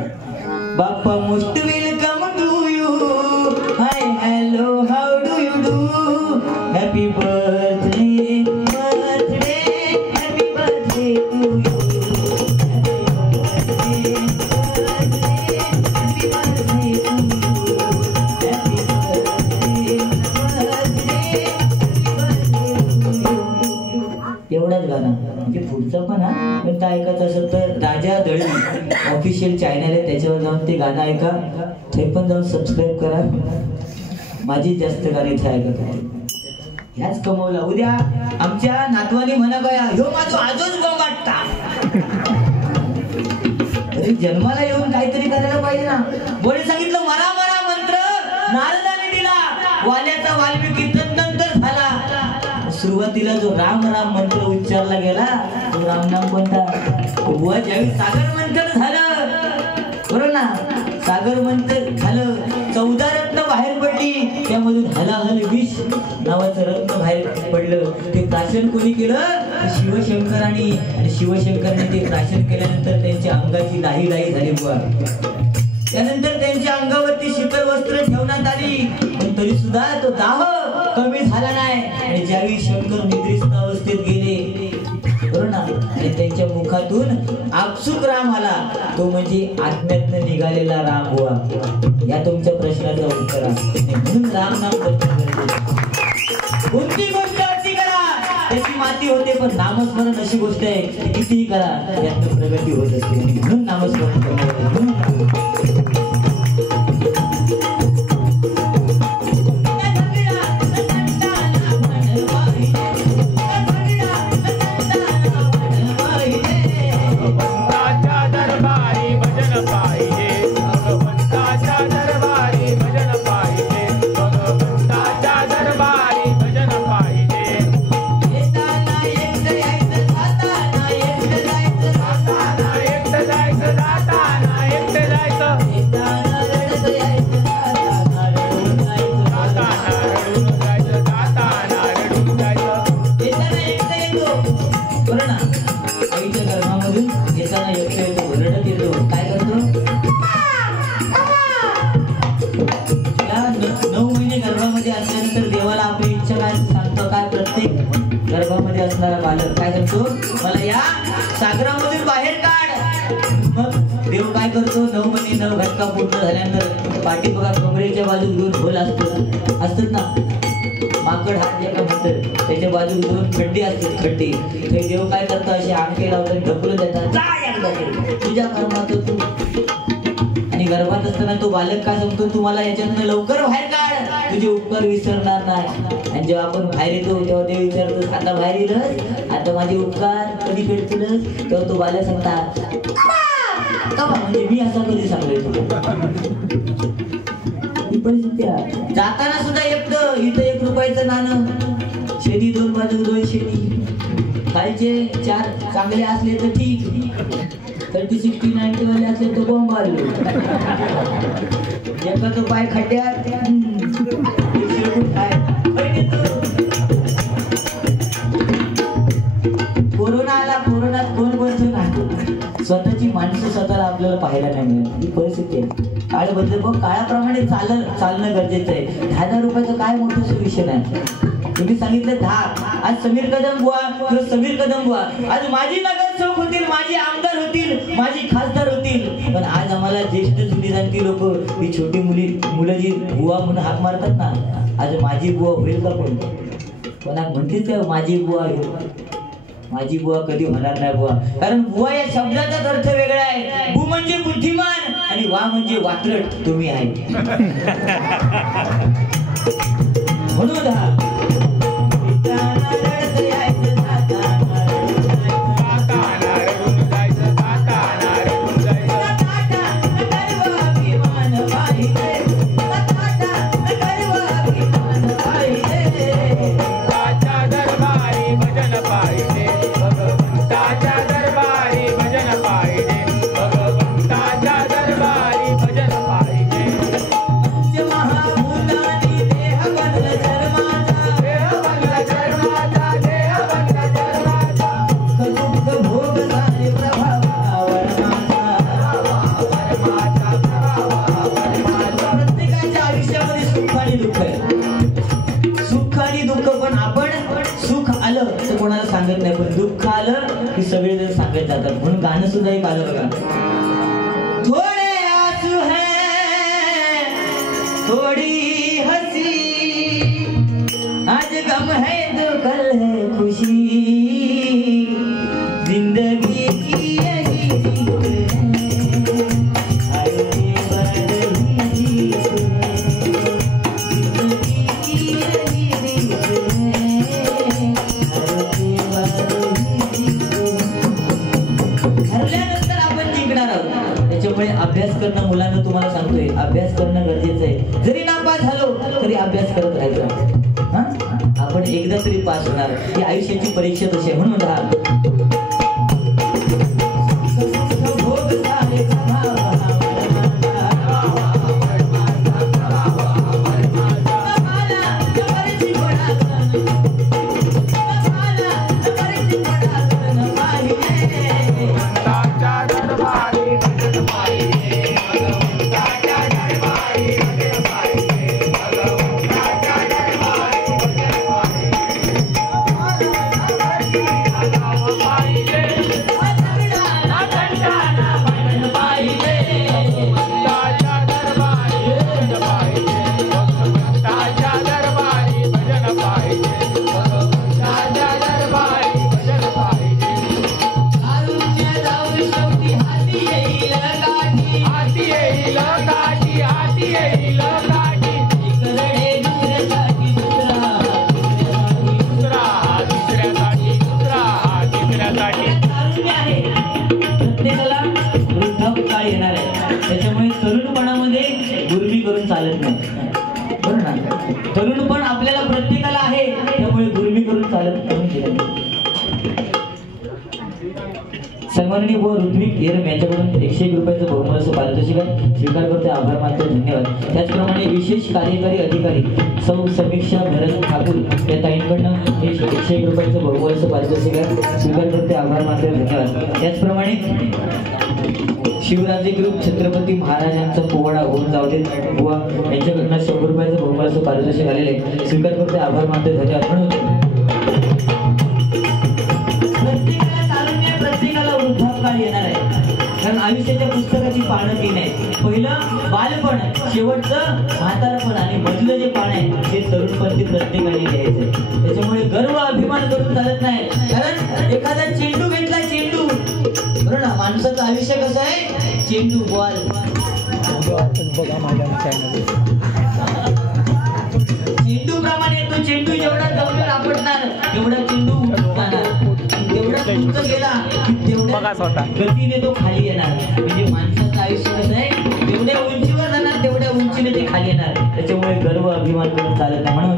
Bappa most welcome to you. Hi hello how do you do. Happy birthday birthday happy birthday to you. एवढाच गाणं म्हणजे पुढचं पण हा. पण ते ऐकायचं असेल तर राजा दळवी ऑफिशियल चॅनल आहे, त्याच्यावर जाऊन ते गाणं ऐका. ते पण जाऊन सबस्क्राईब करा. माझी जास्त गाणी इथे ऐकत आहे. ह्याच कमवला. उद्या आमच्या नातवानी म्हणा गया ह्यो माझो आजोच वाटता. अरे जन्माला येऊन काहीतरी करायला पाहिजे ना. बोले सांगितलं मरा मरा मंत्र नारदाने दिला. वाल्याचा वाल्मिकी नंतर झाला. सुरुवातीला जो राम राम मंत्र उच्चारला गेला तो रामनाम कोणता. बुवा ज्यावेळी सागर मंथन झालं बरोबर ना. सागर मंथन झालं 14 रत्न बाहेर पडली. त्यामधून हलाहल विष नावाचं रत्न बाहेर पडलं. ते प्राशन कोणी केलं. शिवशंकरांनी. आणि शिवशंकरांनी ते प्राशन केल्यानंतर त्यांच्या अंगाची लाही लाही झाली बुवा. त्यानंतर त्यांच्या अंगावरती शीतल वस्त्र ठेवण्यात आली. पण तरी सुद्धा तो दाह कमी झाला नाही. आणि ज्यावेळी शंकर निद्रिस्त अवस्थेत गेले बरोबर ना. आणि त्यांच्या मुखातून आपसुक राम आला. तो म्हणजे आत्म्यातनं निघालेला राम हुआ. या तुमच्या प्रश्नाचं उत्तर आहे. म्हणून राम नाम कोणती गोष्ट अशी करा त्याची माती होते, पण नामस्मरण अशी गोष्ट आहे कितीही करा त्यातनं प्रगती होत असते. म्हणून नामस्मरण करणं. गर्भामध्ये असणारा बालक काय करतो. मला या सागरामधून बाहेर काढ. मग देव काय करतो. 9 महिने 9 घटका पूर्ण झाल्यानंतर पाठी बघा कमरेच्या बाजूला 2 खोल असतात ना. माकड हात एका म्हणतात त्याच्या बाजूला 2 खड्डे असतात. खड्डे ते देव काय करतो असे आंके लावतात ढकलून देतात. जा एकदा तुझ्या कर्मात तू. आणि गर्भात असताना तो बालक काय सांगतो तुम्हाला याच्यातनं लवकर बाहेर काढ. तुझे उपकार विसरणार नाही. आणि जेव्हा आपण बाहेर येतो तेव्हा देव विचारतो आता बाहेर येईलच. आता माझे उपकार कधी फेडतीलच. तेव्हा तो बालक सांगतात म्हणजे मी असा कधी सांगतोय. परिस्थिती जाताना सुद्धा एकटं. इथं 1 रुपयाचं नाणं. शेती 2 बाजू 2 शेती. खालचे 4 चांगले असले तर ठीक. 30, 60, 90 वाले असले तर बॉम्ब मारले. एकाचं पाय खड्ड्यात कोरोना आला. कोरोनात कोण बसतो ना. स्वतःची माणसं स्वतःला आपल्याला पाहायला नाही मिळत. ही परिस्थिती आहे. काळ बदल बघ. काळाप्रमाणे चालणं गरजेचं आहे. 10,000 रुपयाचं काय मोठं विषय नाही. तुम्ही सांगितलं 10. आज समीर कदम बुवा किंवा समीर कदम बुवा आज माझी नगरसेवक होतील, माझी आमदार होतील, माझी खासदार होतील. पण आज आम्हाला ज्येष्ठ जुनी जाणती लोक ही छोटी मुलं जी बुवा म्हणून हाक मारतात ना. आज माझी बुवा होईल का कोण. कोणाक म्हणतेच का माझी बुवा. माझी बुवा कधी होणार नाही बुवा, कारण बुवा या शब्दाचाच अर्थ वेगळा आहे. बु म्हणजे बुद्धिमान आणि वा म्हणजे वात्रट तुम्ही आहे. म्हणून हा सांगत नाही, पण दुःख आलं की सगळेजण सांगत जातात. म्हणून गाणं सुद्धा एक आलं बघा, थोडे आंसू है थोड़ी हंसी, आज गम है तो कल है खुशी, जिंदगी की यही रीत है, आगे बढ़ ही जीत है, जिंदगी की यही रीत है. ठरल्यानंतर आपण जिंकणार आहोत. त्याच्यामुळे अभ्यास करणं, मुलांना तुम्हाला सांगतोय, अभ्यास करणं गरजेचं आहे. जरी नापास झालो तरी अभ्यास करत राहायचं. हा, आपण एकदा तरी पास होणार. ही आयुष्याची परीक्षा तशी आहे. म्हणून चालत नाही, बरोबर ना. तरुण पण आपल्याला प्रत्येकाला आहे, त्यामुळे गुरमी करून चालत नाही. सन्माननीय व ऋत्विक येरम यांच्याकडून 101 रुपयाचं बहुमूल्य पारितोषिक स्वीकार करते, आभार मानतो, धन्यवाद. त्याचप्रमाणे विशेष कार्यकारी अधिकारी सौ समीक्षा भरत ठाकूर या ताईंकडनं 101 रुपयाचं बहुमूल्य पारितोषिक स्वीकार करते, आभार मानतो, धन्यवाद. त्याचप्रमाणे शिवराजे ग्रुप छत्रपती महाराजांचा पोवाडा होऊन जाऊ दे बुवा यांच्याकडनं 100 रुपयाचं बहुमूल्य पारितोषिक आलेले स्वीकार करते, आभार मानतो, धन्यवाद. म्हणून प्रत्येकाला वृद्धापकाळ येणार आहे, कारण आयुष्याच्या पुस्तकाची पानं 3 आहेत. पहिलं बालपण, शेवटचं म्हातारपण आणि मधलं जे पान आहे ते तरुणपण प्रत्येकाने घ्यायचंय. त्याच्यामुळे गर्व अभिमान करून चालत नाही, कारण एखादा चेंडू घेतला, चेंडू बरोबर ना, माणसाचं आयुष्य कसं आहे, चेंडू बॉल. चेंडू प्रमाणे तो चेंडू जेवढा जवळ आपटणार तेवढा चेंडू तेवढा उंच गेला तेवढ्या गतीने तो खाली येणार. म्हणजे माणसाचं आयुष्य कसं आहे, तेवढ्या उंचीवर जाणार तेवढ्या उंचीने ते खाली येणार. त्याच्यामुळे गर्व अभिमान करून चालत नाही. म्हणून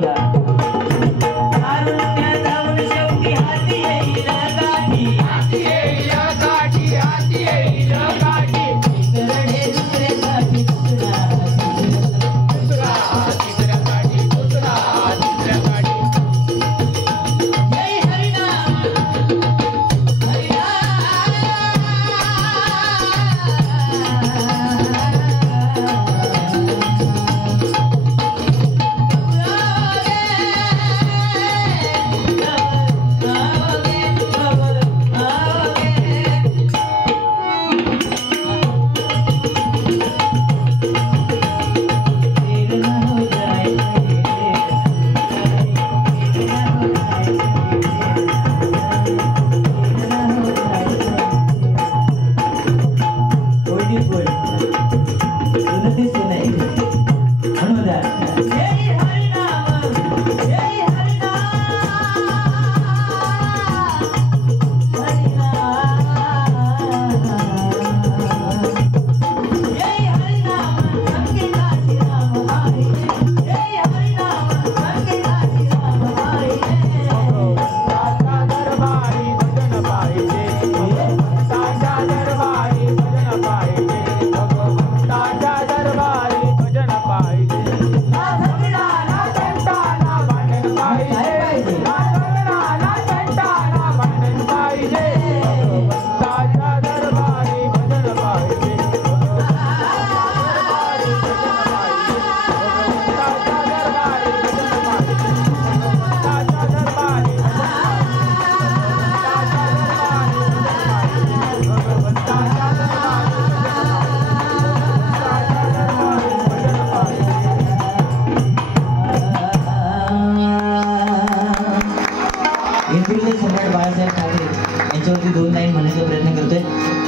मी 2 लाईन म्हणायचा प्रयत्न करतोय.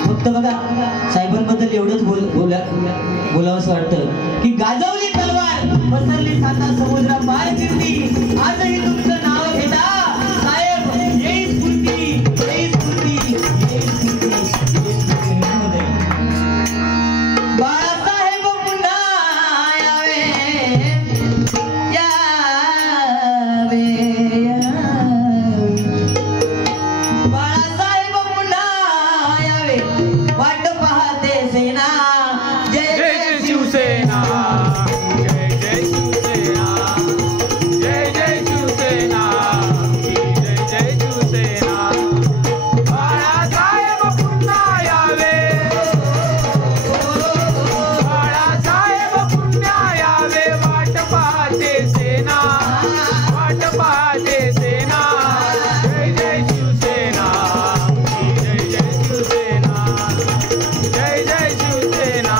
फक्त बघा साहेबांबद्दल एवढंच बोलावंसं वाटतं की गाजवली तलवार पसरली साता समुद्र पार कीर्ती आजही तुमचं नाव घेता साहेब येई स्फूर्ती येई स्फूर्ती येई स्फूर्ती येई स्फूर्ती. बाळासाहेब पुन्हा यावे यावे बाळासाहेब पुन्हा यावे वाट पाहते सेना. जय जय जय शिवसेना, जय जय शिवसेना, जय जय शिवसेना, जय जय शिवसेना. बाळासाहेब पुन्हा यावे, बाळासाहेब पुन्हा यावे वाट पाहते सेना, वाट पाहते सेना. जय जय शिवसेना, जय जय शिवसेना, जय जय शिवसेना,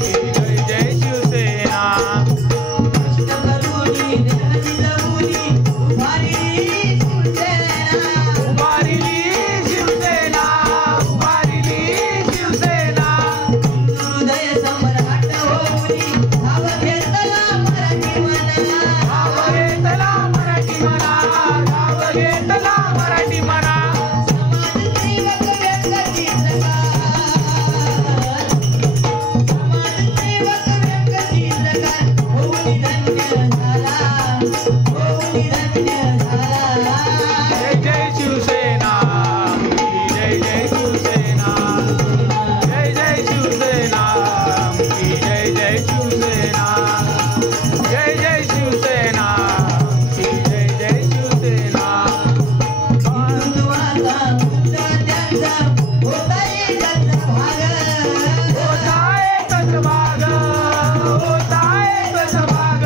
जय जय शिवसेना. करुणी देवजी लवुनी उभारी शिवसेना. उभारिली शिवसेना, उभारिली शिवसेना. हृदय सम्राट होऊनी धाव घेतला मराठी मना. धाव घेतला मराठी म्हणा, धाव घेतला मराठी म्हणा. समाजसेवक व्यक्ती जगात होऊनी धन्य झाला, होऊनी धन्य झाला. जय जय शिवसेना, जय जय शिवसेना, जय जय शिवसेना, जय जय शिवसेना, जय जय शिवसेना, जय जय शिवसेना. हिंदुत्वाचा मुद्दा त्यांचा होता एकच भाग. होता एकच भाग, होता एकच भाग.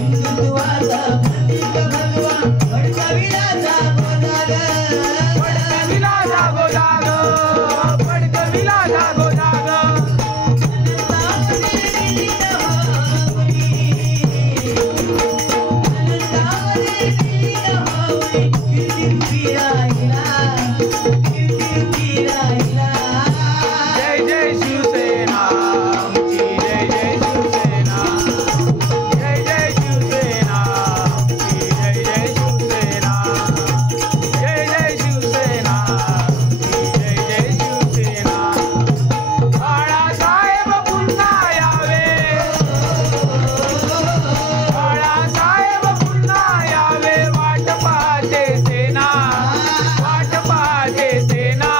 हिंदुत्वाचा प्रतीक भगवा फडकविला जागोजाग. फडकविला जागोजाग, फडकविला जागोजाग. अनंतामध्ये विलीन होऊनी, अनंतामध्ये विलीन होऊनी कीर्तिरूपी राहिला, कीर्तिरूपी राहिला. जय जय शिवसेना, जय जय शिवसेना, जय जय शिवसेना, जय जय शिवसेना, जय जय शिवसेना, जय जय शिवसेना. बाळासाहेब पुन्हा यावे, बाळासाहेब पुन्हा यावे वाट पाहते सेना, वाट पाहते सेना.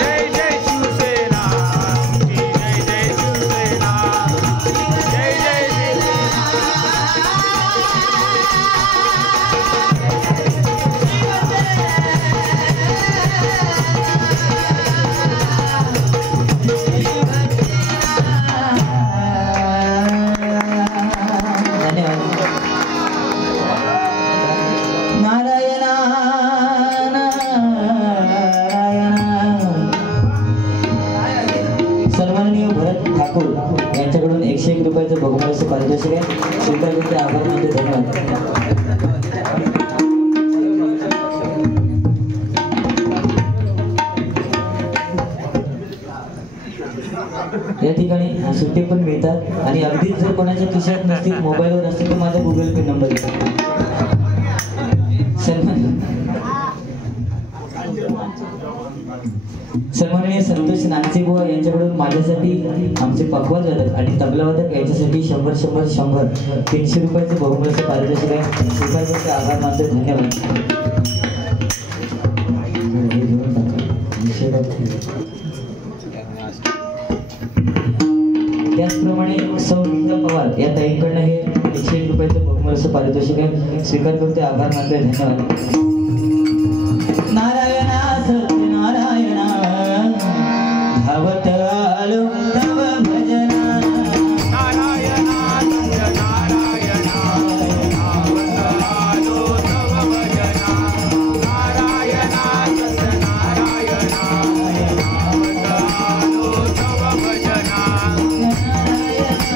जय जय शिवसेना, जय जय शिवसेना, जय जय शिवसेना. धन्यवाद. नारायणा सन्माननीय भरत ठाकूर यांच्याकडून 101 रुपयाचं बहुमूल्य पारितोषिक आहे. स्वीकार करते, आभार मानते. धन्यवाद. या ठिकाणी सुट्टे पण मिळतात आणि अगदीच जर कोणाच्या खिशात नसतील, मोबाईलवर असतील तर माझा गुगल पे नंबर आहे. सन्माननीय संतोष नागसेबुवा यांच्याकडून माझ्यासाठी आमचे पखवाज वादक आणि तबला वादक यांच्यासाठी 100 100 100 300 रुपयाचं बहुमूल्य पारितोषिक आहे. स्वीकार करते, आभार मानते. धन्यवाद. त्याचप्रमाणे सौ नीता पवार या ताईंकडनं हे 101 रुपयाचं बहुमूल्य पारितोषिक आहे. स्वीकार करते, आभार मानते. धन्यवाद. नारायणा सत्यनारायणा धावत आलो तव भजना. नारायणा सत्यनारायणा धावत आलो तव भजना. नारायणा सत्यनारायणा धावत आलो तव भजना. नारायणा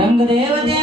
रंगदेवते